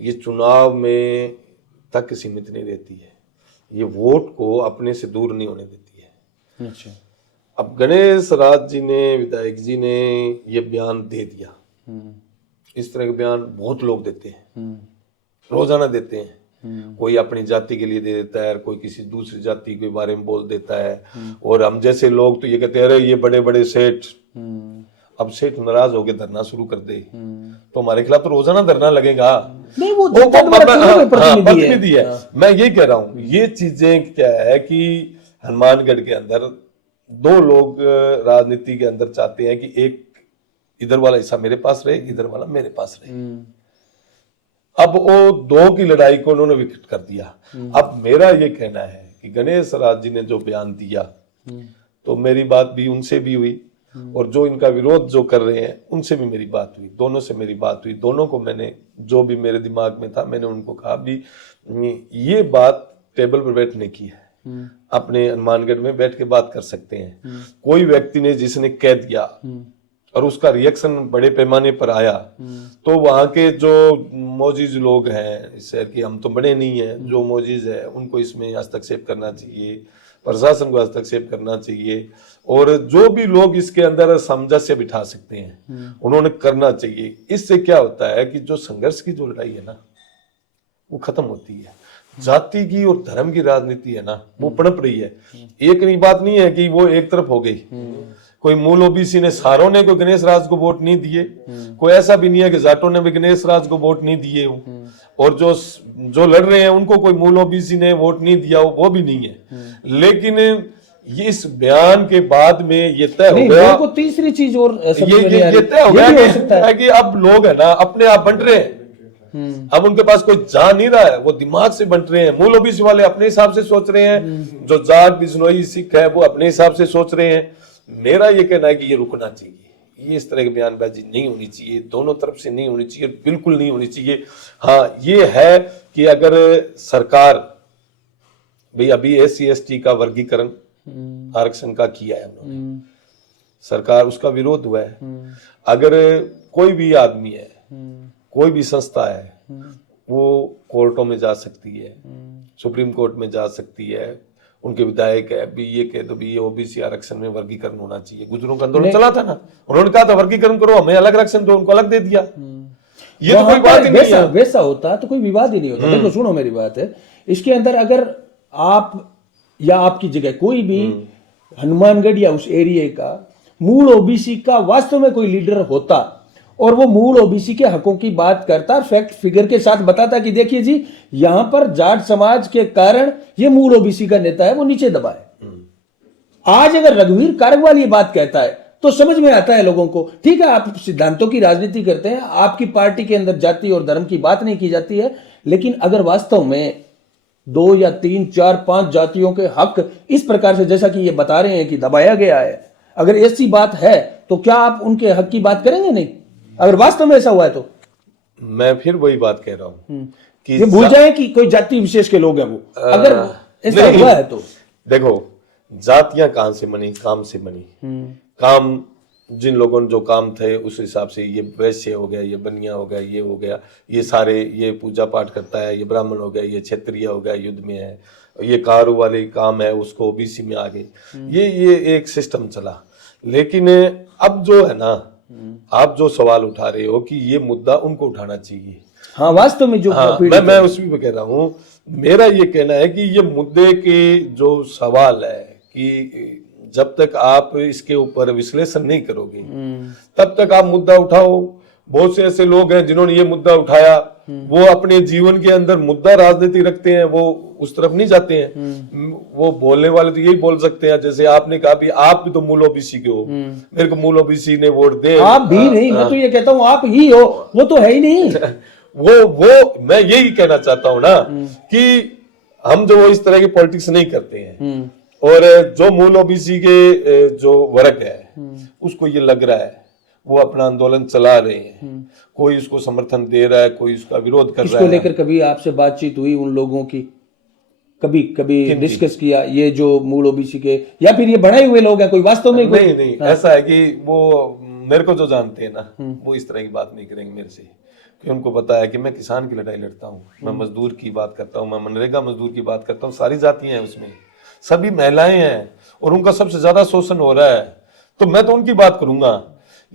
ये चुनाव में तक सीमित नहीं रहती है, ये वोट को अपने से दूर नहीं होने देती है। अच्छा। अब गणेश राज जी ने, विधायक जी ने ये बयान दे दिया। इस तरह के बयान बहुत लोग देते हैं, रोजाना देते हैं। कोई अपनी जाति के लिए दे देता है, कोई किसी दूसरी जाति के बारे में बोल देता है। और हम जैसे लोग तो ये कहते हैं, अरे ये बड़े बड़े सेठ, अब सेठ नाराज होके धरना शुरू कर दे तो हमारे खिलाफ तो रोजाना धरना लगेगा। नहीं, वो वो जनता द्वारा चुने हुए प्रतिनिधि है। मैं ये कह रहा हूँ, ये चीजें क्या है कि हनुमानगढ़ के अंदर दो लोग राजनीति के अंदर चाहते हैं कि एक इधर वाला हिस्सा मेरे पास रहे, इधर वाला मेरे पास रहे। अब वो दो की लड़ाई को उन्होंने विकट कर दिया। अब मेरा ये कहना है कि गणेश राज जी ने जो बयान दिया, तो मेरी बात भी उनसे भी हुई, और जो इनका विरोध जो कर रहे हैं उनसे भी मेरी बात हुई, दोनों से मेरी बात हुई। दोनों को मैंने जो भी मेरे दिमाग में था मैंने उनको कहा भी ये बात टेबल पर बैठने की है, अपने हनुमानगढ़ में बैठ के बात कर सकते हैं। कोई व्यक्ति ने जिसने कह दिया और उसका रिएक्शन बड़े पैमाने पर आया, तो वहां के जो मौजूद लोग हैं इस शहर की, हम तो बड़े नहीं हैं, जो मौजूद है उनको इसमें हस्तक्षेप करना चाहिए, प्रशासन को हस्तक्षेप करना चाहिए, और जो भी लोग इसके अंदर सामंजस्य बिठा सकते हैं उन्होंने करना चाहिए। इससे क्या होता है कि जो संघर्ष की जो लड़ाई है ना वो खत्म होती है। जाति की और धर्म की राजनीति है ना वो पनप रही है। एक नहीं बात नहीं है कि वो एक तरफ हो गई। कोई मूल ओबीसी ने सारों ने कोई गणेश राज को वोट नहीं दिए, कोई ऐसा भी नहीं है कि जाटों ने भी गणेश राज को वोट नहीं दिए हो, और जो लड़ रहे हैं उनको कोई मूल ओबीसी ने वोट नहीं दिया हो, वो भी नहीं है। लेकिन ये इस बयान के बाद में ये तय हो गया, को तीसरी चीज और ये तय हो गया कि अब लोग है ना अपने आप बंट रहे हैं। अब उनके पास कोई जा नहीं रहा है, वो दिमाग से बंट रहे हैं। मूल ओबीसी वाले अपने हिसाब से सोच रहे हैं, जो जाट बिश्नोई सिख है वो अपने हिसाब से सोच रहे हैं। मेरा ये कहना है कि ये रुकना चाहिए, ये इस तरह की बयानबाजी नहीं होनी चाहिए, दोनों तरफ से नहीं होनी चाहिए, बिल्कुल नहीं होनी चाहिए। हाँ ये है कि अगर सरकार भाई अभी SC/ST का वर्गीकरण आरक्षण का किया है उन्होंने, सरकार उसका विरोध हुआ है। अगर कोई भी आदमी है, कोई भी संस्था है, वो कोर्टों में जा सकती है, सुप्रीम कोर्ट में जा सकती है। उनके विधायक है भी ये कह दो भी ये ओबीसी आरक्षण में वर्गीकरण होना चाहिए। गुजरों का आंदोलन चला था ना, उन्होंने कहा था वर्गीकरण करो, हमें अलग आरक्षण दो, उनको अलग दे दिया। ये तो कोई बात ही नहीं है। वैसा होता तो कोई विवाद ही नहीं होता। देखो सुनो मेरी बात है, इसके अंदर अगर आप या आपकी जगह कोई भी हनुमानगढ़ या उस एरिया का मूल ओबीसी का वास्तव में कोई लीडर होता और वो मूल ओबीसी के हकों की बात करता, फैक्ट फिगर के साथ बताता कि देखिए जी यहां पर जाट समाज के कारण ये मूल ओबीसी का नेता है वो नीचे दबा है। आज अगर रघुवीर कारगवाल ये बात कहता है तो समझ में आता है लोगों को, ठीक है आप सिद्धांतों की राजनीति करते हैं, आपकी पार्टी के अंदर जाति और धर्म की बात नहीं की जाती है, लेकिन अगर वास्तव में 2 या 3, 4, 5 जातियों के हक इस प्रकार से जैसा कि ये बता रहे हैं कि दबाया गया है, अगर ऐसी बात है तो क्या आप उनके हक की बात करेंगे? नहीं। अगर वास्तव में ऐसा हुआ है तो मैं फिर वही बात कह रहा हूं कि ये भूल जाए कि कोई जाति विशेष के लोग हैं वो, अगर ऐसा हुआ है तो देखो जातियां कहां से बनी, काम से बनी। काम जिन लोगों ने जो काम थे उस हिसाब से, ये वैश्य हो गया, ये बनिया हो गया, ये हो गया, ये सारे ये पूजा पाठ करता है, ये ब्राह्मण हो गया, ये क्षत्रिय हो गया, युद्ध में है, ये कारू वाले काम है उसको ओबीसी में आ गए। ये एक सिस्टम चला। लेकिन अब जो है ना, आप जो सवाल उठा रहे हो कि ये मुद्दा उनको उठाना चाहिए। हाँ वास्तव में जो मैं उसी पे कह रहा हूँ। मेरा ये कहना है कि ये मुद्दे के जो सवाल है कि जब तक आप इसके ऊपर विश्लेषण नहीं करोगे तब तक आप मुद्दा उठाओ। बहुत से ऐसे लोग हैं जिन्होंने ये मुद्दा उठाया, वो अपने जीवन के अंदर मुद्दा राजनीति रखते हैं, वो उस तरफ नहीं जाते हैं। वो बोलने वाले तो यही बोल सकते हैं, जैसे आपने कहा भी आप भी तो मूल ओबीसी के हो, मेरे को मूल ओबीसी ने वोट दे। आप भी नहीं, मैं तो ये कहता हूँ आप ही हो, वो तो है ही नहीं। वो मैं यही कहना चाहता हूं ना कि हम जो इस तरह की पॉलिटिक्स नहीं करते हैं, और जो मूल ओबीसी के जो वर्ग है उसको ये लग रहा है वो अपना आंदोलन चला रहे हैं, कोई उसको समर्थन दे रहा है, कोई उसका विरोध कर रहा इसको है। लेकर कभी आपसे बातचीत हुई उन लोगों की? कभी डिस्कस किया ये जो मूल ओबीसी के, या फिर ये बनाए हुए लोग हैं कोई वास्तव में कोई? नहीं, ऐसा है कि वो मेरे को जो जानते हैं ना वो इस तरह की बात नहीं करेंगे मेरे से, कि उनको पता है कि मैं किसान की लड़ाई लड़ता हूँ, मैं मजदूर की बात करता हूँ, मैं मनरेगा मजदूर की बात करता हूँ, सारी जातियां हैं उसमें, सभी महिलाएं हैं और उनका सबसे ज्यादा शोषण हो रहा है, तो मैं तो उनकी बात करूंगा।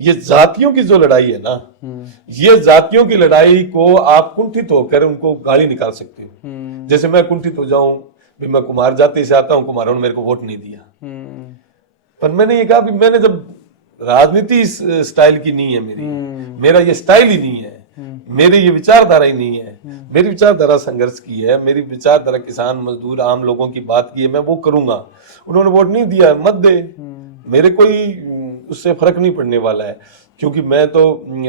ये जातियों की जो लड़ाई है ना, ये जातियों की लड़ाई को आप कुंठित होकर उनको गाली निकाल सकते हो। जैसे मैं कुंठित हो जाऊं भी मैं कुमार जाति से आता हूं, कुमारों ने मेरे को वोट नहीं दिया, पर मैंने ये कहा भी मैंने जब राजनीति इस स्टाइल की नहीं है मेरी, मेरा ये स्टाइल ही नहीं है, मेरी ये विचारधारा ही नहीं है, मेरी विचारधारा संघर्ष की है, मेरी विचारधारा किसान मजदूर आम लोगों की बात की है, मैं वो करूंगा। उन्होंने वोट नहीं दिया, मत दे, मेरे कोई उससे फर्क नहीं पड़ने वाला है, क्योंकि मैं तो,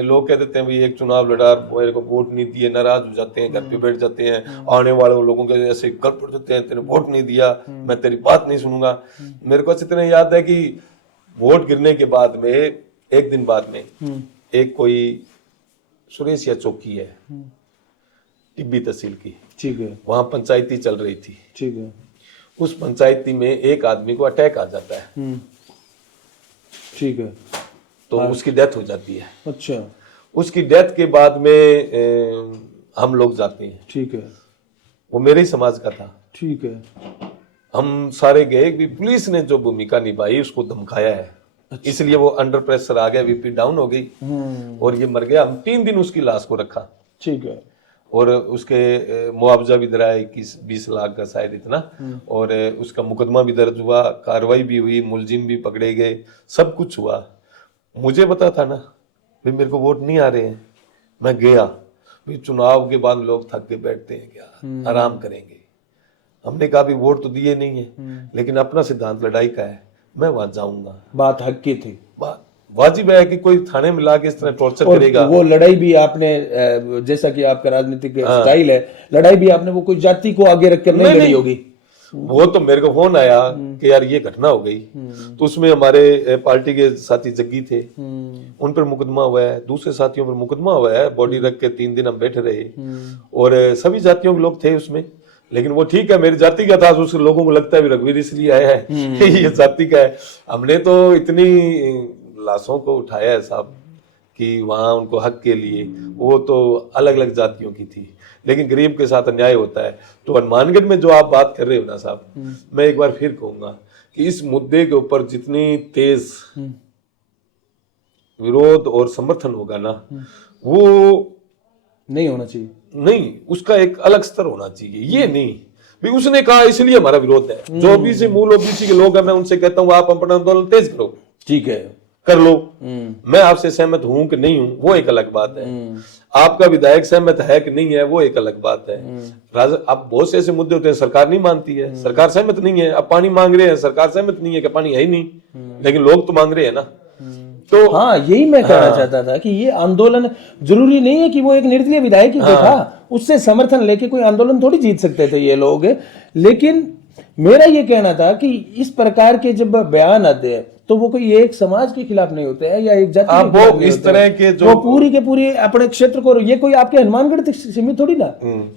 लोग कह देते हैं भाई एक चुनाव लड़ा, मेरे को वोट नहीं दिए, नाराज हो जाते हैं, घर पे बैठ जाते हैं, आने वाले लोगों के ऐसे गल पड़ जाते हैं, तेरे वोट नहीं दिया, मैं तेरी बात नहीं सुनूंगा। मेरे को अच्छी तरह याद है कि वोट गिरने के बाद में एक दिन बाद में एक कोई सुरेशिया चौकी है टिब्बी तहसील की, ठीक है, वहां पंचायती चल रही थी, ठीक है, उस पंचायती में एक आदमी को अटैक आ जाता है, ठीक है, तो उसकी डेथ हो जाती है। अच्छा, उसकी डेथ के बाद में हम लोग जाते हैं, ठीक है, वो मेरे ही समाज का था, ठीक है, हम सारे गए भी, पुलिस ने जो भूमिका निभाई उसको धमकाया है, इसलिए वो अंडर प्रेशर आ गया, बीपी डाउन हो गई और ये मर गया। हम 3 दिन उसकी लाश को रखा, ठीक है, और उसके मुआवजा भी दिलाया 21-20 लाख का शायद इतना, और उसका मुकदमा भी दर्ज हुआ, कार्रवाई भी हुई, मुलजिम भी पकड़े गए, सब कुछ हुआ। मुझे पता था ना भी मेरे को वोट नहीं आ रहे हैं, मैं गया भी, चुनाव के बाद लोग थक के बैठते हैं क्या, आराम करेंगे, हमने कहा भी वोट तो दिए नहीं है लेकिन अपना सिद्धांत लड़ाई का है, मैं वहां जाऊंगा। बात हक की थी, बात वाजिब है कि कोई थाने में ला के इस तरह टॉर्चर और करेगा। वो लड़ाई भी आपने, जैसा कि आपका राजनीतिक स्टाइल है, लड़ाई भी आपने वो कोई जाति को आगे रखकर नहीं लड़ी होगी। वो तो मेरे को फोन आया कि यार ये घटना हो गई, तो उसमें हमारे पार्टी के साथी जग्गी थे, उन पर मुकदमा हुआ है, दूसरे साथियों पर मुकदमा हुआ है, बॉडी रख के 3 दिन हम बैठे रहे, और सभी जातियों के लोग थे उसमें, लेकिन वो ठीक है मेरी जाति का था, तो उसके लोगों को लगता है रघुवीर इसलिए आया है कि ये जाति का है। हमने तो इतनी लाशों को उठाया है साहब कि वहां उनको हक के लिए, वो तो अलग अलग जातियों की थी, लेकिन गरीब के साथ अन्याय होता है। तो हनुमानगढ़ में जो आप बात कर रहे हो ना साहब, मैं एक बार फिर कहूंगा कि इस मुद्दे के ऊपर जितनी तेज विरोध और समर्थन होगा ना, वो नहीं होना चाहिए, नहीं, उसका एक अलग स्तर होना चाहिए, ये नहीं भी उसने कहा इसलिए हमारा विरोध है। जो ओबीसी मूल ओबीसी के लोग हैं, मैं उनसे कहता हूँ आप अपना आंदोलन तेज करो, ठीक है, कर लो, मैं आपसे सहमत हूं कि नहीं हूं वो एक अलग बात है, आपका विधायक सहमत है कि नहीं है वो एक अलग बात है। अब बहुत से ऐसे मुद्दे होते हैं सरकार नहीं मानती है, सरकार सहमत नहीं है, अब पानी मांग रहे हैं, सरकार सहमत नहीं है कि पानी है ही नहीं, लेकिन लोग तो मांग रहे हैं ना। तो हाँ, यही मैं कहना चाहता था कि ये आंदोलन जरूरी नहीं है कि वो एक निर्दलीय विधायक ही जो था उससे समर्थन लेके कोई आंदोलन थोड़ी जीत सकते थे ये लोग। लेकिन मेरा ये कहना था कि इस प्रकार के जब बयान आते हैं तो वो कोई एक समाज के खिलाफ नहीं होते हैं या एक जाति के खिलाफ नहीं इस होते तरह हैं। के जो वो पूरी के पूरी अपने क्षेत्र को, ये कोई आपके हनुमानगढ़ तक सीमित थोड़ी ना,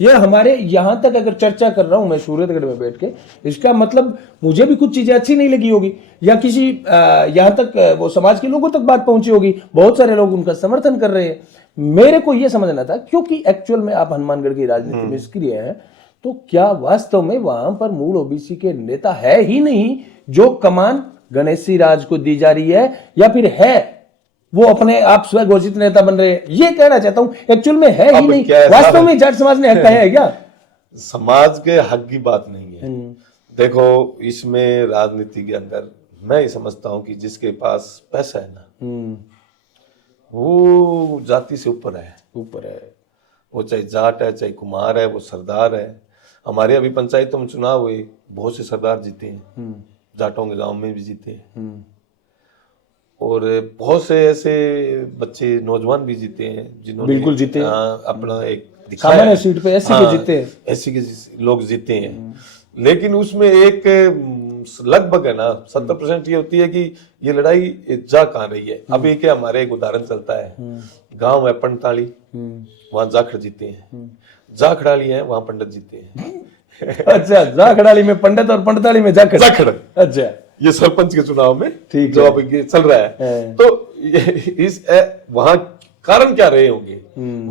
ये हमारे यहाँ तक अगर चर्चा कर रहा हूं मैं सूरतगढ़ में बैठ के, इसका मतलब मुझे भी कुछ चीजें अच्छी नहीं लगी होगी या किसी यहाँ तक वो समाज के लोगों तक बात पहुंची होगी, बहुत सारे लोग उनका समर्थन कर रहे हैं। मेरे को यह समझना था क्योंकि एक्चुअल में आप हनुमानगढ़ की राजनीति में सक्रिय हैं, तो क्या वास्तव में वहां पर मूल ओबीसी के नेता है ही नहीं जो कमान गणेशी राज को दी जा रही है, या फिर है वो अपने आप स्वयं घोषित नेता बन रहे हैं? ये कहना चाहता हूं एक्चुअल में है ही नहीं, वास्तव में जाट समाज ने हक कहा है क्या? समाज के हक की बात नहीं है। देखो इसमें राजनीति के अंदर मैं ये समझता हूं कि जिसके पास पैसा है ना वो जाति से ऊपर है, वो चाहे जाट है चाहे कुमार है, वो सरदार है। हमारे अभी पंचायतों में चुनाव हुए, बहुत से सरदार जीते हैं, जाटों के गांव में भी जीते हैं, और बहुत से ऐसे बच्चे नौजवान भी जीते हैं जिन्होंने बिल्कुल जीते अपना एक दिखाया सामान्य है। सीट पे एससी हाँ, के जीते हैं। एससी के लोग जीते हैं, लेकिन उसमें एक लगभग है ना 70% ये होती है कि ये लड़ाई जा कहाँ रही है। अब एक हमारे एक उदाहरण चलता है, गांव है पंडताली, वहां जाखड़ जीते हैं, जाखड़ाली है वहां पंडित जीते हैं। अच्छा, जाखड़ाली में पंडित और पंडताली में जाखड़। जाखड़, अच्छा, ये सरपंच के चुनाव में ठीक जो है। अब ये चल रहा है, तो वहां कारण क्या रहे होंगे,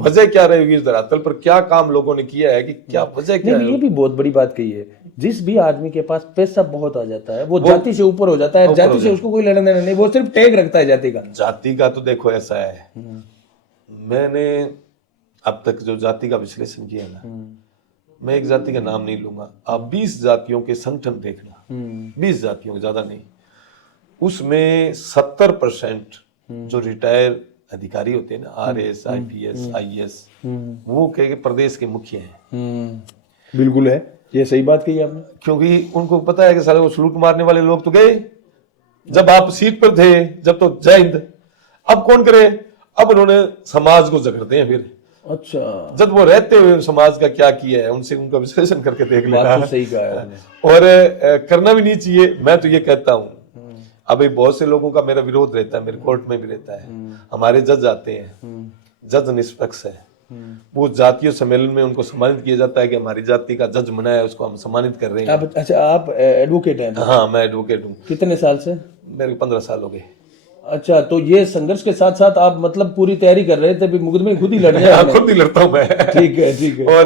वजह क्या रही होगी, इस धरातल पर क्या काम लोगों ने किया है कि क्या वजह क्या नहीं, है। ये भी बहुत बड़ी बात कही है। जिस भी आदमी के पास पैसा बहुत आ जाता है वो जाति से ऊपर हो जाता है, जाति से उसको कोई लेना देना नहीं, वो सिर्फ टैग रखता है जाति का। जाति का तो देखो ऐसा है, मैंने अब तक जो जाति का विश्लेषण किया ना, मैं एक जाति का नाम नहीं लूंगा, आप 20 जातियों के संगठन देखना, 20 जातियों ज्यादा नहीं, उसमें 70% जो रिटायर अधिकारी होते हैं ना, RS, IPS, IAS, वो कह प्रदेश के मुखिया हैं। बिल्कुल है, ये सही बात कही आपने। क्योंकि उनको पता है कि साले वो सलूट मारने वाले लोग तो गए जब आप सीट पर थे, जब तो जय हिंद। अब कौन करे, अब उन्होंने समाज को जकड़ते हैं फिर। अच्छा, जब वो रहते हुए समाज का क्या किया है, उनसे उनका विश्लेषण करके देख लेना। बात तो सही कहा है आपने। और करना भी नहीं चाहिए। मैं तो ये कहता हूँ, अभी बहुत से लोगों का मेरा विरोध रहता है, मेरे कोर्ट में भी रहता है, हमारे जज आते हैं, जज निष्पक्ष है, वो जातीय सम्मेलन में उनको सम्मानित किया जाता है कि हमारी जाति का जज बना है, उसको हम सम्मानित कर रहे हैं। आप, अच्छा, आप एडवोकेट हैं? हाँ, मैं एडवोकेट हूँ। कितने साल से? मेरे को 15 साल हो गए। अच्छा, तो ये संघर्ष के साथ साथ आप मतलब पूरी तैयारी कर रहे थे, मुकदमे खुद ही लड़ रहे हैं? खुद ही लड़ता हूँ मैं। ठीक है, ठीक है। और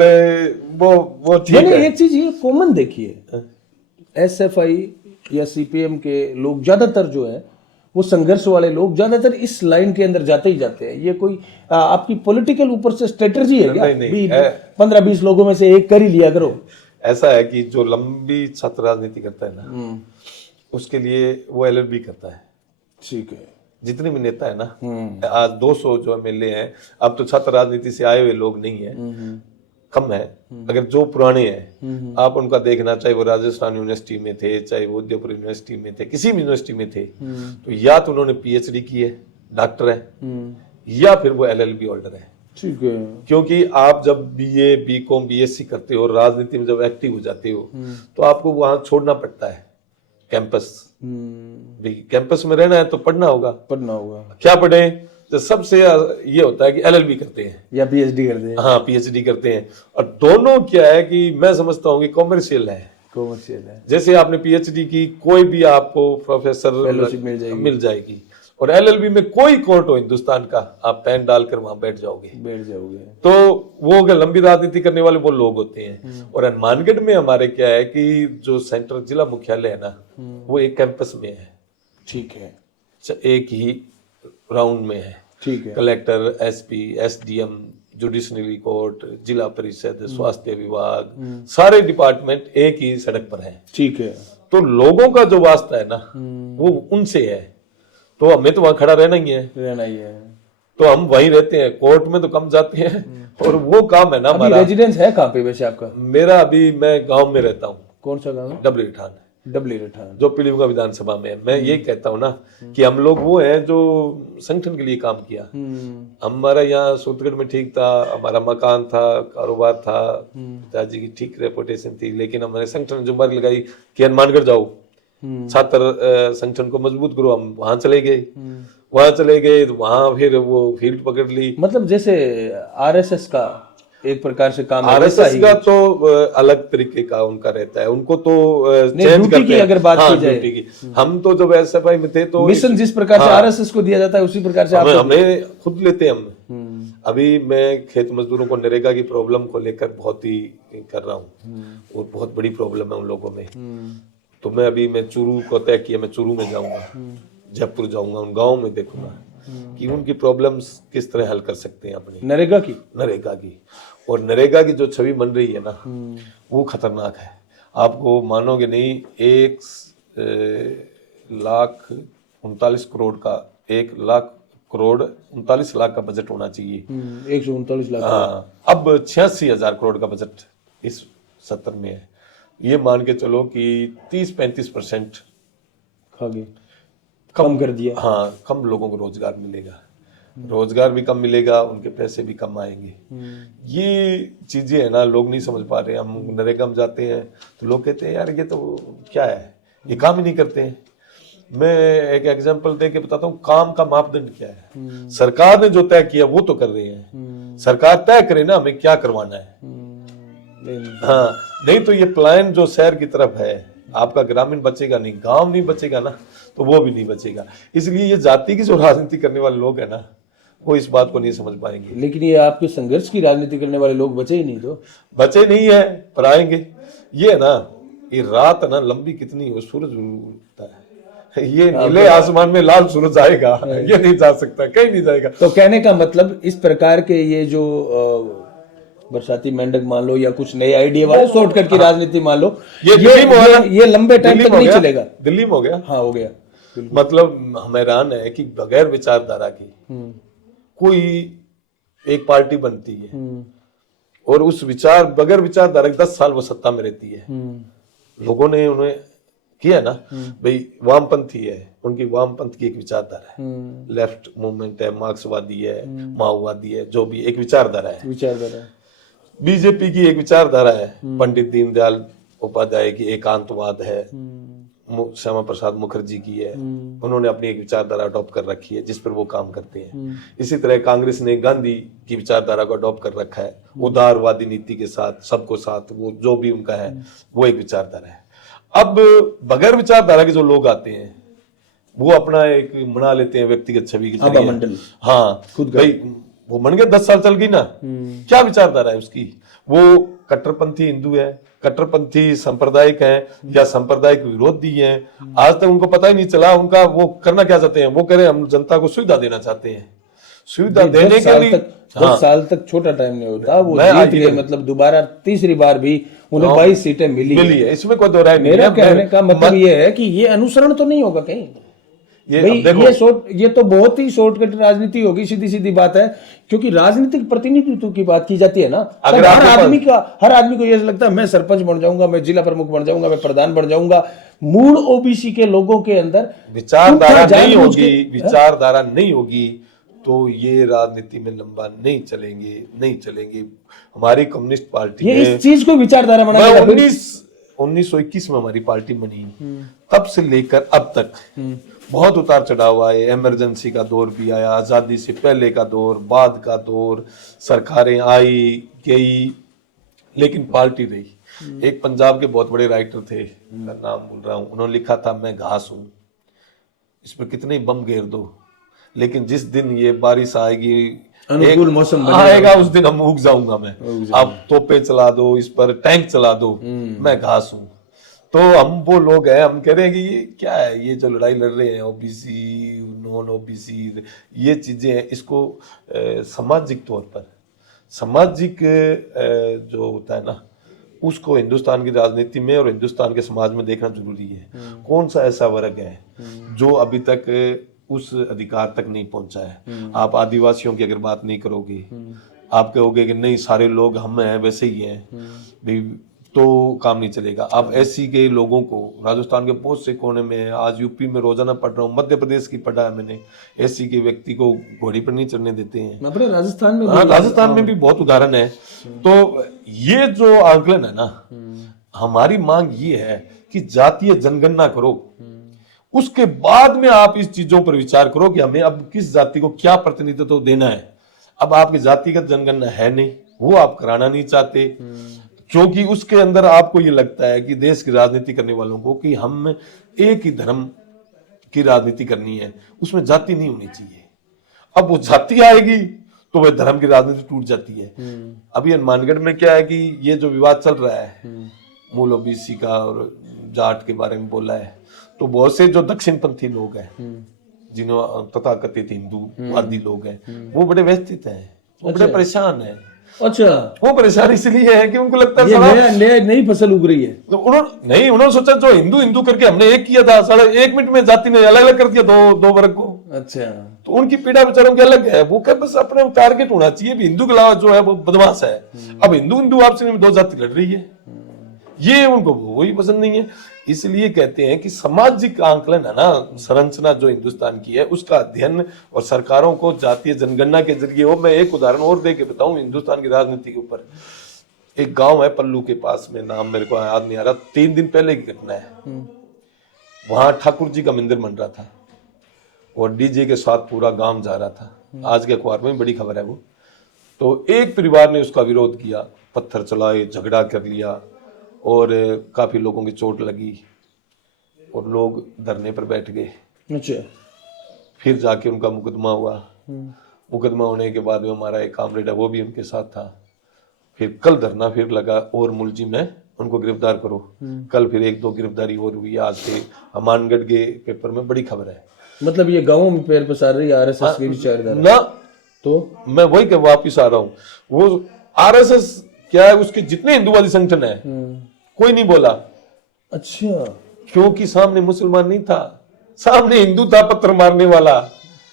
वो ठीक मैंने है। एक चीज ये कॉमन देखी है, SFI या CPM के लोग ज्यादातर जो है वो संघर्ष वाले लोग ज्यादातर इस लाइन के अंदर जाते ही जाते हैं। ये कोई आपकी पॉलिटिकल ऊपर से स्ट्रेटजी है क्या? नहीं, 15-20 लोगों में से एक कर ही लिया करो। ऐसा है कि जो लंबी छात्र राजनीति करता है ना, उसके लिए वो LLB करता है। ठीक है। जितने भी नेता है ना, आज 200 जो MLA हैं, अब तो छात्र राजनीति से आए हुए लोग नहीं है, कम है। अगर जो पुराने हैं आप उनका देखना, चाहे वो राजस्थान यूनिवर्सिटी में थे, चाहे वो उदयपुर यूनिवर्सिटी में थे, किसी भी यूनिवर्सिटी में थे, तो या तो उन्होंने PhD की है, डॉक्टर है, या फिर वो LLB होल्डर है। ठीक है। क्योंकि आप जब BA, BCom, BSc करते हो, राजनीति में जब एक्टिव हो जाते हो, तो आपको वहां छोड़ना पड़ता है कैंपस। कैंपस में रहना है तो पढ़ना होगा। क्या पढ़े, तो सबसे ये होता है कि LLB करते हैं या PhD करते हैं। हाँ, PhD करते हैं। और दोनों क्या है कि मैं समझता हूँ कि कॉमर्शियल है। कॉमर्शियल है। जैसे आपने PhD की, कोई भी आपको प्रोफेसर फेलोशिप मिल जाएगी। और LLB में कोई कोर्ट हो हिंदुस्तान का, आप पेन डालकर वहां बैठ जाओगे। तो वो अगर लंबी राजनीति करने वाले वो लोग होते हैं। और हनुमानगढ़ में हमारे क्या है कि जो सेंट्रल जिला मुख्यालय है ना, वो एक कैंपस में है। ठीक है। एक ही राउंड में है। ठीक है। कलेक्टर, SP, SDM, जुडिशनरी कोर्ट, जिला परिषद, स्वास्थ्य विभाग, सारे डिपार्टमेंट एक ही सड़क पर है। ठीक है। तो लोगों का जो वास्ता है ना, वो उनसे है। तो हमें तो वहां खड़ा रहना ही है। तो हम वहीं रहते हैं, कोर्ट में तो कम जाते हैं। और वो काम है ना हमारा। रेजिडेंस है कहाँ पे वैसे आपका? मेरा अभी, मैं गांव में रहता हूँ। कौन सा गांव है? डबली रिठान, जो पीलीभीम विधानसभा में है। मैं ये कहता हूँ ना कि हम लोग वो हैं जो संगठन के लिए काम किया। हमारा यहाँ सूत्रगढ़ में ठीक था, हमारा मकान था, कारोबार था, पिताजी की ठीक रेपुटेशन थी, लेकिन हमारे संगठन जुम्मेदारी लगाई कि हनुमानगढ़ जाओ, छात्र संगठन को मजबूत करो। हम वहां चले गए, तो वहां फिर वो फील्ड पकड़ ली। मतलब जैसे RSS का एक प्रकार से काम है। RSS का तो अलग तरीके का उनका रहता है, उनको तो चेंज करते हैं। अगर बात की जाए, की। हम तो जब SFI में थे तो मिशन जिस प्रकार से RSS को दिया जाता है उसी प्रकार से हमें खुद लेते हैं हम। अभी मैं खेत मजदूरों को नरेगा की प्रॉब्लम को लेकर बहुत ही कर रहा हूँ, और बहुत बड़ी प्रॉब्लम है उन लोगों में। तो मैं चूरू को तय किया, मैं चूरू में जाऊंगा, जयपुर जाऊंगा, उन गाँव में देखूंगा कि उनकी प्रॉब्लम्स किस तरह हल कर सकते हैं अपनी नरेगा की। और नरेगा की जो छवि बन रही है ना, वो खतरनाक है। आपको मानोगे नहीं, 1,39 लाख का बजट होना चाहिए। 139 लाख। हाँ, अब 86,000 करोड़ का बजट इस सत्र में है। ये मान के चलो कि 30-35% कम कर दिया। हाँ, कम लोगों को रोजगार मिलेगा। रोजगार भी कम मिलेगा, उनके पैसे भी कम आएंगे। ये चीजें है ना, लोग नहीं समझ पा रहे। हम नरेगा में जाते हैं तो लोग कहते हैं यार ये तो क्या है, ये काम ही नहीं करते हैं। मैं एक एग्जांपल दे के बताता हूँ, काम का मापदंड क्या है। सरकार ने जो तय किया वो तो कर रहे हैं, सरकार तय करे ना हमें क्या करवाना है। हाँ, नहीं तो ये प्लान जो शहर की तरफ है, आपका ग्रामीण बचेगा नहीं, गांव नहीं बचेगा ना, तो वो भी नहीं बचेगा। इसलिए ये जाति की जो राजनीति करने वाले लोग हैं ना, वो इस बात को नहीं समझ पाएंगे। लेकिन ये आपके संघर्ष की राजनीति करने वाले लोग बचे ही नहीं, तो बचे नहीं है पर आएंगे। ये है ना, ये रात है ना लंबी कितनी हो, सूरज उगता है, ये नीले आसमान में लाल सूरज आएगा, ये नहीं जा सकता, कहीं नहीं जाएगा। तो कहने का मतलब इस प्रकार के ये जो बरसाती मेंढक मान लो या कुछ नए आइडिया वाले शॉर्टकट की राजनीति मान लो, ये लंबे टाइम तक नहीं चलेगा। दिल्ली में हो गया, हाँ हो गया। मतलब हम हैरान है कि बगैर विचारधारा की कोई एक पार्टी बनती है और उस बगैर विचारधारा 10 साल वो सत्ता में रहती है। लोगों ने उन्हें किया ना भाई, वामपंथी है, उनकी वामपंथ की एक विचारधारा है, लेफ्ट मूवमेंट है, मार्क्सवादी है, माओवादी है, जो भी एक विचारधारा है। बीजेपी की एक विचारधारा है, पंडित दीनदयाल उपाध्याय की एकांतवाद है, श्यामा प्रसाद मुखर्जी की है, उन्होंने अपनी एक विचारधारा अडॉप्ट कर रखी है जिस पर वो काम करते हैं। इसी तरह कांग्रेस ने गांधी की विचारधारा को अडॉप्ट कर रखा है, उदारवादी नीति के साथ, सबको साथ, वो जो भी उनका है वो एक विचारधारा है। अब बगैर विचारधारा के जो लोग आते हैं वो अपना एक बना लेते हैं व्यक्तिगत छवि की जरिए। हाँ, खुद भाई वो बन गया, 10 साल चल गई ना, क्या विचारधारा है उसकी? वो कट्टरपंथी हिंदू है, कट्टरपंथी सांप्रदायिक है या सांप्रदायिक विरोधी है। आज तक उनको पता ही नहीं चला उनका वो करना क्या चाहते हैं। वो कह रहे हैं हम जनता को सुविधा देना चाहते हैं, सुविधा देने के लिए 10 साल तक छोटा टाइम नहीं होता। वो जीत गए, मतलब दोबारा तीसरी बार भी उन्हें 22 सीटें मिली है, इसमें कोई दो राय नहीं। मेरा कहने का मतलब ये है कि ये अनुसरण तो नहीं होगा कहीं। ये तो बहुत ही शॉर्टकट राजनीति होगी, सीधी सीधी बात है। क्योंकि राजनीतिक प्रतिनिधित्व की बात की जाती है ना, हर आदमी को ये लगता है मैं सरपंच बन जाऊंगा, मैं जिला प्रमुख बन जाऊंगा, मैं प्रधान बन जाऊंगा। मूल ओबीसी के लोगों के अंदर विचारधारा नहीं होगी तो ये राजनीति में लंबा नहीं चलेंगे। हमारी कम्युनिस्ट पार्टी ये इस चीज को विचारधारा बनाएगा। 1921 में हमारी पार्टी बनी, तब से लेकर अब तक बहुत उतार चढ़ाव आए। इमरजेंसी का दौर भी आया, आजादी से पहले का दौर, बाद का दौर, सरकारें आई गई, लेकिन पार्टी रही। एक पंजाब के बहुत बड़े राइटर थे, उनका नाम भूल रहा हूं, उन्होंने लिखा था मैं घास हूं, इस पर कितने बम घेर दो, लेकिन जिस दिन ये बारिश आएगी, अनुकूल मौसम आएगा, उस दिन हम उग जाऊंगा मैं। अब तोपे चला दो, इस पर टैंक चला दो, मैं घास हूं। तो हम वो लोग हैं, हम कह रहे हैं कि ये क्या है, ये जो लड़ाई लड़ रहे हैं ओबीसी नॉन ओबीसी, ये चीजें हैं, इसको सामाजिक तौर पर, सामाजिक जो होता है ना, उसको हिंदुस्तान की राजनीति में और हिंदुस्तान के समाज में देखना जरूरी है। कौन सा ऐसा वर्ग है जो अभी तक उस अधिकार तक नहीं पहुंचा है। आप आदिवासियों की अगर बात नहीं करोगे, आप कहोगे कि नहीं सारे लोग हम हैं वैसे ही हैं भी, तो काम नहीं चलेगा। आप एससी के लोगों को राजस्थान के बहुत से कोने में, आज यूपी में रोजाना पढ़ रहा हूँ, मध्य प्रदेश की पढ़ा है मैंने, एससी के व्यक्ति को घोड़ी पर नहीं चढ़ने देते हैं। अपने राजस्थान में भी बहुत उदाहरण है। तो ये जो आंकलन है ना, हमारी मांग ये है कि जातीय जनगणना करो, उसके बाद में आप इस चीजों पर विचार करो कि हमें अब किस जाति को क्या प्रतिनिधित्व देना है। अब आपकी जातिगत जनगणना है नहीं, वो आप कराना नहीं चाहते, क्योंकि उसके अंदर आपको ये लगता है कि देश की राजनीति करने वालों को कि हम एक ही धर्म की राजनीति करनी है, उसमें जाति नहीं होनी चाहिए। अब वो जाति आएगी तो वह धर्म की राजनीति टूट जाती है। अभी हनुमानगढ़ में क्या है कि ये जो विवाद चल रहा है मूल ओबीसी का और जाट के बारे में बोला है, तो बहुत से जो दक्षिणपंथी लोग हैं, जिन्होंने तथाकथित हिंदूवादी लोग हैं, वो बड़े व्यथित हैं, वो बड़े परेशान हैं। अच्छा, वो परेशान इसलिए है कि उनको लगता है ये नई फसल उग रही है। तो उन्होंने सोचा जो हिंदू करके हमने एक किया था, 1.5 मिनट में जाति ने अलग अलग कर दिया दो वर्ग को। अच्छा, तो उनकी पीड़ा बेचारों की अलग है। वो क्या बस अपने टारगेट होना चाहिए, हिंदू के अलावा जो है वो बदमाश है। अब हिंदू आपस में 2 जाति लड़ रही है, ये उनको वही पसंद नहीं है। इसलिए कहते हैं कि सामाजिक आंकलन है ना, संरचना जो हिंदुस्तान की है उसका अध्ययन और सरकारों को जातीय जनगणना के जरिए हो। मैं एक उदाहरण और दे के बताऊं हिंदुस्तान की राजनीति के ऊपर। एक गांव है पल्लू के पास में, नाम मेरे को याद नहीं आ रहा, 3 दिन पहले की घटना है। वहां ठाकुर जी का मंदिर बन रहा था और डीजे के साथ पूरा गांव जा रहा था। आज के अखबार में बड़ी खबर है वो। तो एक परिवार ने उसका विरोध किया, पत्थर चलाए, झगड़ा कर लिया और काफी लोगों की चोट लगी और लोग धरने पर बैठ गए। अच्छा। फिर जाके उनका मुकदमा हुआ। मुकदमा होने के बाद में हमारा एक कामरेड है वो भी उनके साथ था। फिर कल धरना फिर लगा और मुलजिम है उनको गिरफ्तार करो। कल फिर 1-2 गिरफ्तारी और हुई। आज से हमानगढ़ के पेपर में बड़ी खबर है। मतलब ये गाँव में पैर पसार रही आरएसएस की विचारधारा ना, तो मैं वही के वापिस आ रहा हूँ। वो आरएसएस क्या है, उसके जितने हिंदूवादी संगठन है कोई नहीं बोला। अच्छा। क्योंकि सामने मुसलमान नहीं था, सामने हिंदू था पत्थर मारने वाला।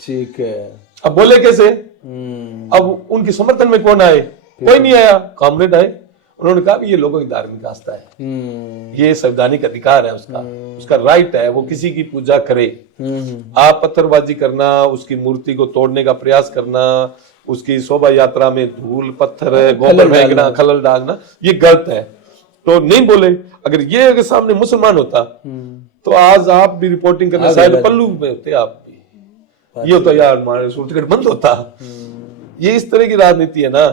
ठीक है। अब बोले कैसे? अब उनके समर्थन में कौन आए? कोई नहीं आया। कामरेड आए, उन्होंने कहा ये लोगों की धार्मिक आस्था है, ये संवैधानिक अधिकार है उसका, उसका राइट है वो किसी की पूजा करे। आप पत्थरबाजी करना, उसकी मूर्ति को तोड़ने का प्रयास करना, उसकी शोभा यात्रा में धूल पत्थर गोबर फेंकना, खलल डालना, ये गलत है। तो नहीं बोले। अगर ये अगर सामने मुसलमान होता तो आज आप भी रिपोर्टिंग करने शायद पल्लू में होते आप भी। ये होता यार हमारे टिकट बंद होता। ये इस तरह की राजनीति है ना,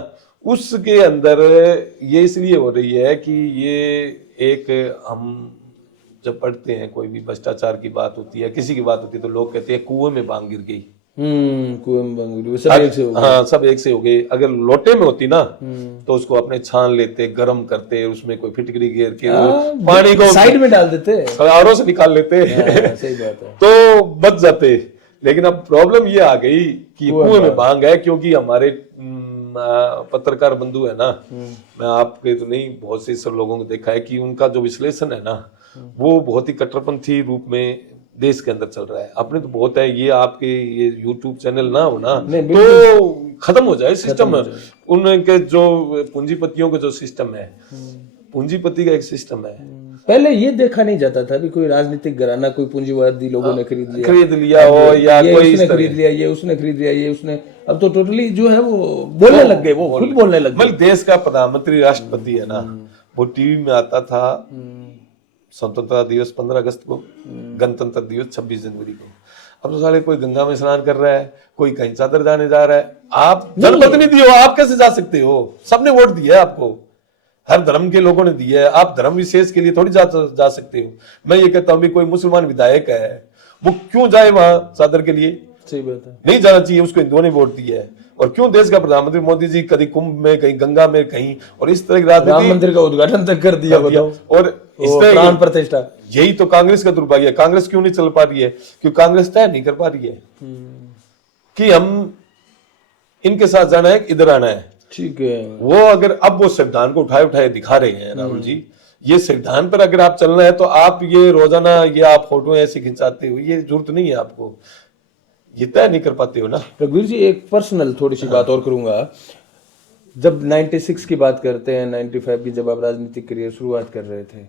उसके अंदर ये इसलिए हो रही है कि ये एक, हम जब पढ़ते हैं कोई भी भ्रष्टाचार की बात होती है, किसी की बात होती है, तो लोग कहते हैं कुएं में बांग गिर गई। कुएं में बांग गिर गई, सब एक से हो गए। हाँ, सब एक से हो गए। अगर लोटे में होती ना तो उसको अपने छान लेते, गर्म करते, उसमें कोई फिटकरी घेर के पानी को साइड में डाल देते, आरों से निकाल लेते। सही बात है। तो बच जाते। लेकिन अब प्रॉब्लम ये आ गई कि कुएं में बांग है, क्योंकि हमारे पत्रकार बंधु है ना, मैं आपके तो नहीं, बहुत से सब लोगों को देखा है कि उनका जो विश्लेषण है ना वो बहुत ही कट्टरपंथी रूप में देश के अंदर चल रहा है। अपने तो बहुत है, ये आपके ये YouTube चैनल ना हो ना तो खत्म हो जाए सिस्टम। उनके जो पूंजीपतियों का जो सिस्टम है, पूंजीपति का एक सिस्टम है। पहले ये देखा नहीं जाता था भी कोई राजनीतिक घराना, कोई पूंजीवादी लोगों ने खरीद लिया हो या कोई उसने खरीद लिया, ये उसने खरीद लिया, ये उसने, अब तो टोटली जो है वो बोलने लग गए, वो खुद बोलने लग गए। मतलब देश का प्रधानमंत्री राष्ट्रपति है ना, वो टीवी में आता था स्वतंत्रता दिवस 15 अगस्त को, गणतंत्र दिवस 26 जनवरी को। अब तो साले कोई गंगा में स्नान कर रहा है, कोई कहीं चादर जाने जा रहा है। आप जनप्रतिनिधि हो, आप कैसे जा सकते हो? सबने वोट दिया है आपको, हर धर्म के लोगों ने दिया है। आप धर्म विशेष के लिए थोड़ी जा सकते हो। मैं ये कहता हूँ भी कोई मुसलमान विधायक है, वो क्यों जाए वहां चादर के लिए? सही बात है, नहीं जाना चाहिए, उसको हिंदुओं ने वोट दिया है। और क्यों देश का प्रधानमंत्री मोदी जी कहीं कुंभ में, कहीं गंगा में, कहीं, और इस तरह की राजनीति, राम मंदिर का उद्घाटन तक कर दिया, बताओ, और इस तरह प्राण प्रतिष्ठा। यही तो कांग्रेस का दुर्भाग्य है। कांग्रेस क्यों नहीं चल पा रही है? क्योंकि कांग्रेस तय नहीं कर पा रही है कि हम इनके साथ जाना है, इधर आना है। ठीक है, वो अगर अब वो संविधान को उठाए दिखा रहे हैं राहुल जी, ये संविधान पर अगर आप चलना है तो आप ये रोजाना ये आप फोटो ऐसे खिंचाते हो, ये जरूरत नहीं है आपको, ये तय नहीं कर पाते हो ना। रघुवीर जी, एक पर्सनल थोड़ी सी बात और करूंगा। जब 96 की बात करते हैं, 95 की जब आप राजनीतिक करियर शुरुआत कर रहे थे,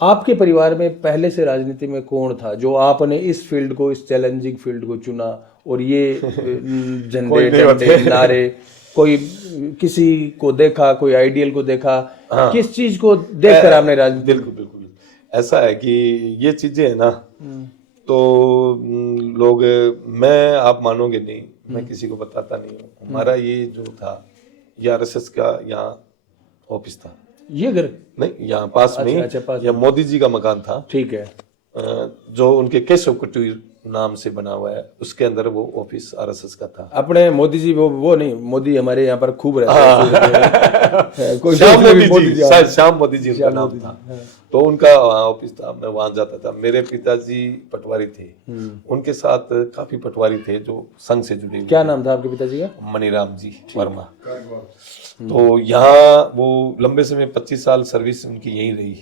आपके परिवार में पहले से राजनीति में कौन था जो आपने इस फील्ड को, इस चैलेंजिंग फील्ड को चुना? और ये झंडे नारे, कोई किसी को देखा, कोई आइडियल को देखा, हाँ, किस चीज को देखकर आपने राजनीति? बिल्कुल बिल्कुल ऐसा है कि ये चीजें है ना, तो लोग, मैं, आप मानोगे नहीं, मैं किसी को बताता नहीं हूँ। हमारा ये जो था, ये आरएसएस का यहाँ ऑफिस था। ये घर नहीं, यहाँ पास में, पास या मोदी जी का मकान था। ठीक है, जो उनके केशव कुटीर नाम से बना हुआ है, उसके अंदर वो ऑफिस आरएसएस का था। अपने मोदी जी वो नहीं, मोदी हमारे यहाँ पर खूब रहते हैं। श्याम मोदी जी उनका नाम था। तो उनका ऑफिस था, मैं वहां जाता था। मेरे पिताजी पटवारी थे, उनके साथ काफी पटवारी थे जो संघ से जुड़े हुए। क्या नाम था आपके पिताजी का? मनीराम जी वर्मा। तो यहाँ वो लंबे समय 25 साल सर्विस उनकी यहीं रही।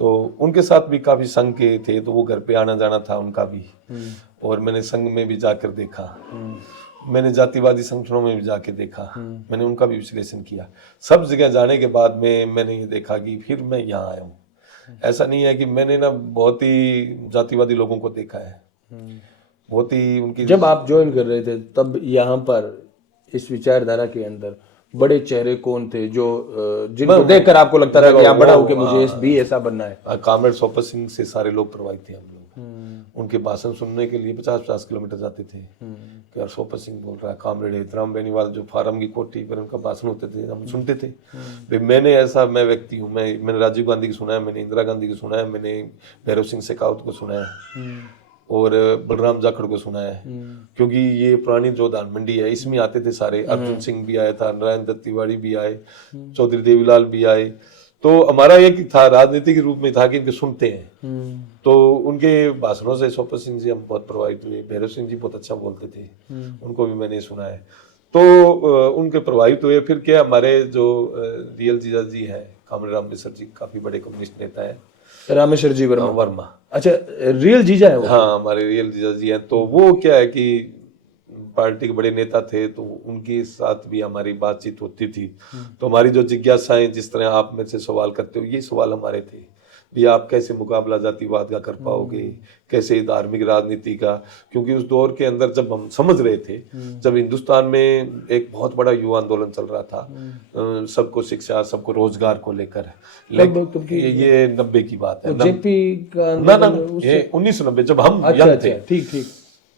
तो उनके साथ भी काफी संघ के थे, तो वो घर पे आना जाना था उनका भी। और मैंने संघ में भी जाकर देखा, मैंने जातिवादी संगठनों में भी जाके देखा, मैंने उनका भी विश्लेषण किया। सब जगह जाने के बाद में मैंने ये देखा कि फिर मैं यहाँ आया हूँ। ऐसा नहीं है कि मैंने ना बहुत ही जातिवादी लोगों को देखा है, बहुत ही उनकी। जब आप ज्वाइन कर रहे थे तब यहाँ पर इस विचारधारा के अंदर बड़े चेहरे कौन थे जो जिनको देखकर आपको लगता था कि यहाँ बड़ा होकर मुझे भी ऐसा बनना है? कामरेड सोपर सिंह से सारे लोग प्रभावित थे हम लोग। उनके भाषण सुनने के लिए 50-50 किलोमीटर जाते थे कि यार सोपर सिंह बोल रहा है, कामरेड हेतराम बेनीवाल जो फार्म की कोठी पर उनका भाषण होते थे, हम सुनते थे। भाई मैं व्यक्ति हूँ, मैंने राजीव गांधी की सुना है, मैंने इंदिरा गांधी की सुना है, मैंने भैरव सिंह शेखावत को सुना है और बलराम जाखड़ को सुना है, क्योंकि ये पुरानी जो धान मंडी है इसमें आते थे सारे। अर्जुन सिंह भी आया था, नारायण दत्त तिवारी भी आए, चौधरी देवीलाल भी आए। तो हमारा एक था राजनीति के रूप में था कि इनके सुनते हैं। तो उनके भाषणों से सोपर सिंह जी हम बहुत प्रभावित हुए। भैरव सिंह जी बहुत अच्छा बोलते थे, उनको भी मैंने सुना है, तो उनके प्रभावित हुए। फिर क्या, हमारे जो रियल जीजा जी है कामरेड रामेश्वर जी, काफी बड़े कम्युनिस्ट नेता है, रामेश्वर जी वर्मा। अच्छा, रियल जीजा है वो? हाँ, हमारे रियल जीजा जी हैं। तो वो क्या है कि पार्टी के बड़े नेता थे, तो उनके साथ भी हमारी बातचीत होती थी। तो हमारी जो जिज्ञासाएं, जिस तरह आप मेरे से सवाल करते हो, ये सवाल हमारे थे भी आप कैसे मुकाबला जातिवाद का कर पाओगे, कैसे धार्मिक राजनीति का। क्योंकि उस दौर के अंदर जब हम समझ रहे थे, जब हिंदुस्तान में एक बहुत बड़ा युवा आंदोलन चल रहा था, सबको शिक्षा, सबको रोजगार को लेकर, ये 90 की बात है, जेपी का ना, ये 1990 जब हम यंग थे। ठीक।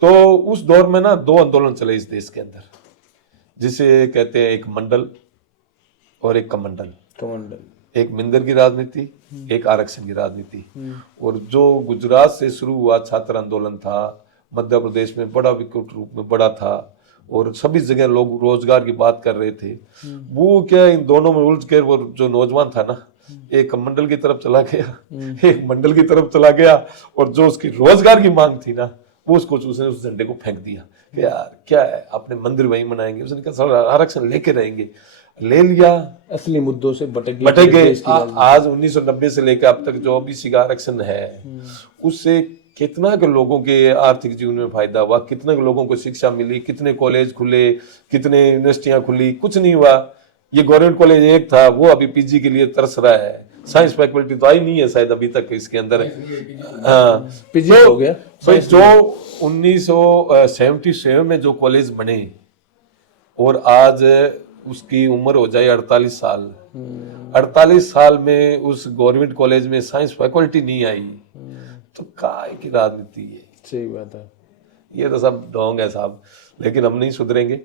तो उस दौर में ना 2 आंदोलन चले इस देश के अंदर, जिसे कहते हैं एक मंडल और एक कमंडल। एक मिंदर की राजनीति, एक आरक्षण की राजनीति। और जो गुजरात से शुरू हुआ छात्र आंदोलन था, मध्य प्रदेश में बड़ा विकट रूप में बड़ा था और सभी जगह लोग रोजगार की बात कर रहे थे। वो क्या, इन दोनों में उलझ कर वो जो नौजवान था ना, एक मंडल की तरफ चला गया, एक मंडल की तरफ चला गया, और जो उसकी रोजगार की मांग थी ना, वो उसने उस झंडे को फेंक दिया कि यार क्या है, अपने मंदिर वहीं बनाएंगे। उसने कहा आरक्षण लेके रहेंगे, ले लिया। असली मुद्दों से भटक गए। आज 1990 से लेकर अब तक जो ओबीसी का आरक्षण है, उससे कितना के लोगों के आर्थिक जीवन में फायदा हुआ, कितने लोगों को शिक्षा मिली, कितने कॉलेज खुले, कितने यूनिवर्सिटियां खुली, कुछ नहीं हुआ। ये गवर्नमेंट कॉलेज एक था, वो अभी पीजी के लिए तरस रहा है। साइंस फैकल्टी तो आई नहीं है शायद अभी तक इसके अंदर। हाँ, पीजी हो गया। तो जो 1977 में जो कॉलेज बने और आज उसकी उम्र हो जाए 48 साल, 48 साल में उस गवर्नमेंट कॉलेज में साइंस फैकल्टी नहीं आई, तो काय की राजनीति है। सही बात है। ये तो सब ढोंग है साहब, लेकिन हम नहीं सुधरेंगे।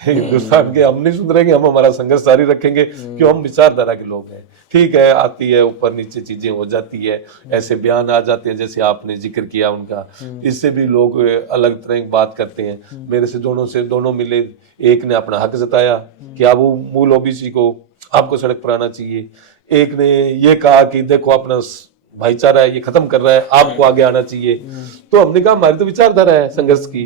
हिंदुस्तान के हम नहीं सुधरेंगे, हम हमारा संघर्ष जारी रखेंगे, क्यों हम विचारधारा के लोग हैं। ठीक है, आती है ऊपर नीचे चीजें हो जाती है, ऐसे बयान आ जाते हैं जैसे आपने जिक्र किया उनका, इससे भी लोग अलग तरह की बात करते हैं। मेरे से दोनों मिले, एक ने अपना हक जताया कि आप वो मूल ओबीसी को आपको सड़क पर आना चाहिए, एक ने ये कहा कि देखो अपना भाईचारा है ये खत्म कर रहा है, आपको आगे आना चाहिए। तो हमने कहा हमारी तो विचारधारा है संघर्ष की,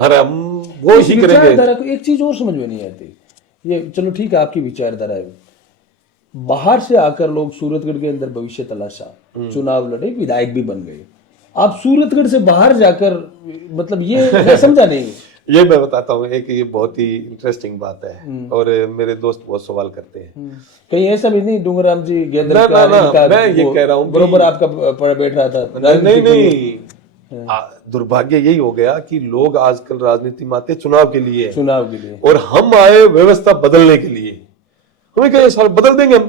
अरे हम वो ही करेंगे। को एक चीज और समझ में नहीं आती, ये चलो ठीक है आपकी विचारधारा है, बाहर से आकर लोग सूरतगढ़ के अंदर भविष्य तलाशा, चुनाव लड़े, विधायक भी बन गए। आप सूरतगढ़ से बाहर जाकर, मतलब ये मैं समझा नहीं। ये मैं बताता हूँ, एक ये बहुत ही इंटरेस्टिंग बात है और मेरे दोस्त बहुत सवाल करते हैं। कहीं ऐसा भी नहीं डूंगराम जी मैं ये कह रहा हूँ बरोबर आपका बैठ रहा था? नहीं, दुर्भाग्य यही हो गया कि लोग आजकल राजनीति में आते चुनाव के लिए, और हम आए व्यवस्था बदलने के लिए। हमें क्या साल बदल देंगे हम?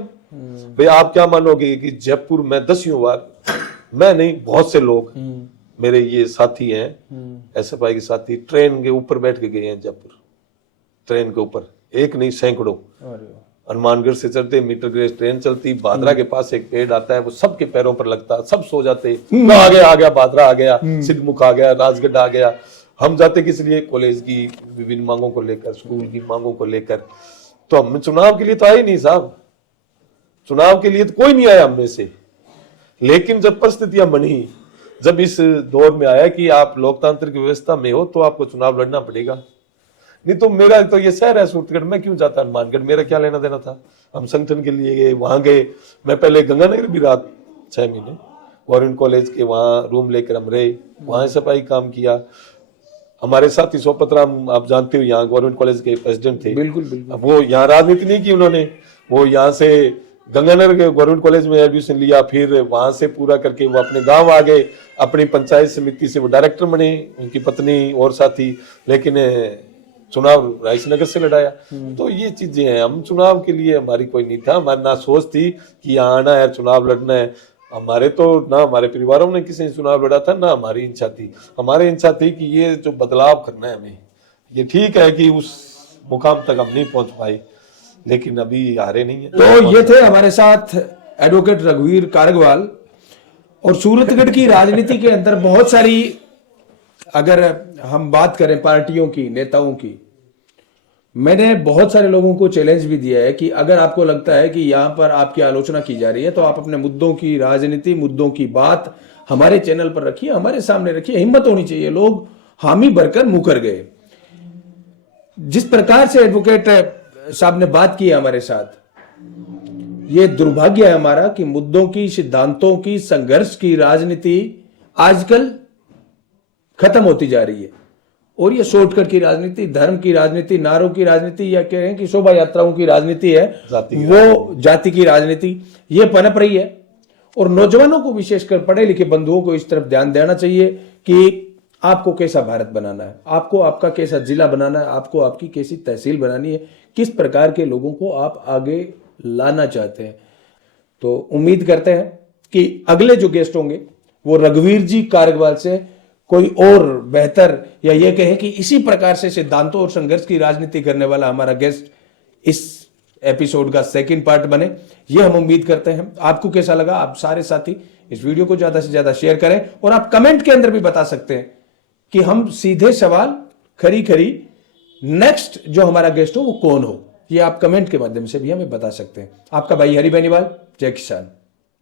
भाई आप क्या मानोगे कि जयपुर में 10 बार, मैं नहीं बहुत से लोग मेरे ये साथी हैं, एसएफआई के साथी, ट्रेन के ऊपर बैठ के गए हैं जयपुर, ट्रेन के ऊपर, एक नहीं सैकड़ों। हनुमानगढ़ से चलते मीटर गेज ट्रेन चलती, बादरा के पास एक पेड़ आता है, वो सबके पैरों पर लगता, सब सो जाते, आ गया बादरा आ गया, सिद्धमुख आ गया, राजगढ़ आ गया। हम जाते किस लिए? कॉलेज की विभिन्न मांगों को लेकर, स्कूल की मांगों को लेकर। तो हम चुनाव के लिए तो आए नहीं साहब, चुनाव के लिए तो कोई नहीं आया हम में से। लेकिन जब परिस्थितियां बनी, जब इस दौर में आया कि आप लोकतांत्रिक व्यवस्था में हो तो आपको चुनाव लड़ना पड़ेगा, नहीं तो मेरा तो ये शहर है सूरतगढ़, मैं क्यों जाता हनुमानगढ़, मेरा क्या लेना देना था। हम संगठन के लिए गए, वहां गए। मैं पहले गंगानगर भी रहा 6 महीने, गवर्नमेंट कॉलेज के वहां रूम लेकर हम रहे, वहां सफाई काम किया। हमारे साथी सोपत राम, आप जानते हो, यहाँ गवर्नमेंट कॉलेज के प्रेसिडेंट थे। बिल्कुल। वो यहाँ राजनीति नहीं की उन्होंने, वो यहाँ से गंगानगर के गवर्नमेंट कॉलेज में एडमिशन लिया, फिर वहां से पूरा करके वो अपने गांव आ गए, अपनी पंचायत समिति से वो डायरेक्टर बने, उनकी पत्नी और साथी, लेकिन चुनाव राजनगर से लड़ाया। तो ये चीजें हैं, हम चुनाव के लिए हमारी कोई नहीं था, हमारी ना सोच थी कि यहाँ आना है चुनाव लड़ना है। हमारे तो ना हमारे परिवारों ने किसी ने चुनाव लड़ा था, ना हमारी इच्छा थी। हमारी इच्छा थी कि ये जो बदलाव करना है हमें, ये ठीक है कि उस मुकाम तक हम नहीं पहुंच पाए, लेकिन अभी हारे नहीं है। तो ये थे हमारे साथ एडवोकेट रघुवीर कारगवाल। और सूरतगढ़ की राजनीति के अंदर बहुत सारी, अगर हम बात करें पार्टियों की, नेताओं की, मैंने बहुत सारे लोगों को चैलेंज भी दिया है कि अगर आपको लगता है कि यहाँ पर आपकी आलोचना की जा रही है तो आप अपने मुद्दों की राजनीति, मुद्दों की बात हमारे चैनल पर रखिए, हमारे सामने रखिए। हिम्मत होनी चाहिए। लोग हामी भरकर मुकर गए। जिस प्रकार से एडवोकेट साहब ने बात की है हमारे साथ, ये दुर्भाग्य है हमारा कि मुद्दों की, सिद्धांतों की, संघर्ष की राजनीति आजकल खत्म होती जा रही है। और ये शॉर्टकट की राजनीति, धर्म की राजनीति, नारों की राजनीति, या कह रहे हैं कि शोभा यात्राओं की राजनीति है, वो जाति की राजनीति, ये पनप रही है। और नौजवानों को, विशेषकर पढ़े लिखे बंधुओं को इस तरफ ध्यान देना चाहिए कि आपको कैसा भारत बनाना है, आपको आपका कैसा जिला बनाना है, आपको आपकी कैसी तहसील बनानी है, किस प्रकार के लोगों को आप आगे लाना चाहते हैं। तो उम्मीद करते हैं कि अगले जो गेस्ट होंगे वो रघुवीर जी कारगवाल से कोई और बेहतर, या ये कहें कि इसी प्रकार से सिद्धांतों और संघर्ष की राजनीति करने वाला हमारा गेस्ट इस एपिसोड का सेकंड पार्ट बने, ये हम उम्मीद करते हैं। आपको कैसा लगा? आप सारे साथी इस वीडियो को ज्यादा से ज्यादा शेयर करें, और आप कमेंट के अंदर भी बता सकते हैं कि हम सीधे सवाल, खरी खरी, नेक्स्ट जो हमारा गेस्ट हो वो कौन हो। ये आप कमेंट के माध्यम से भी हमें बता सकते हैं। आपका भाई हरि बेनीवाल, जय किसान।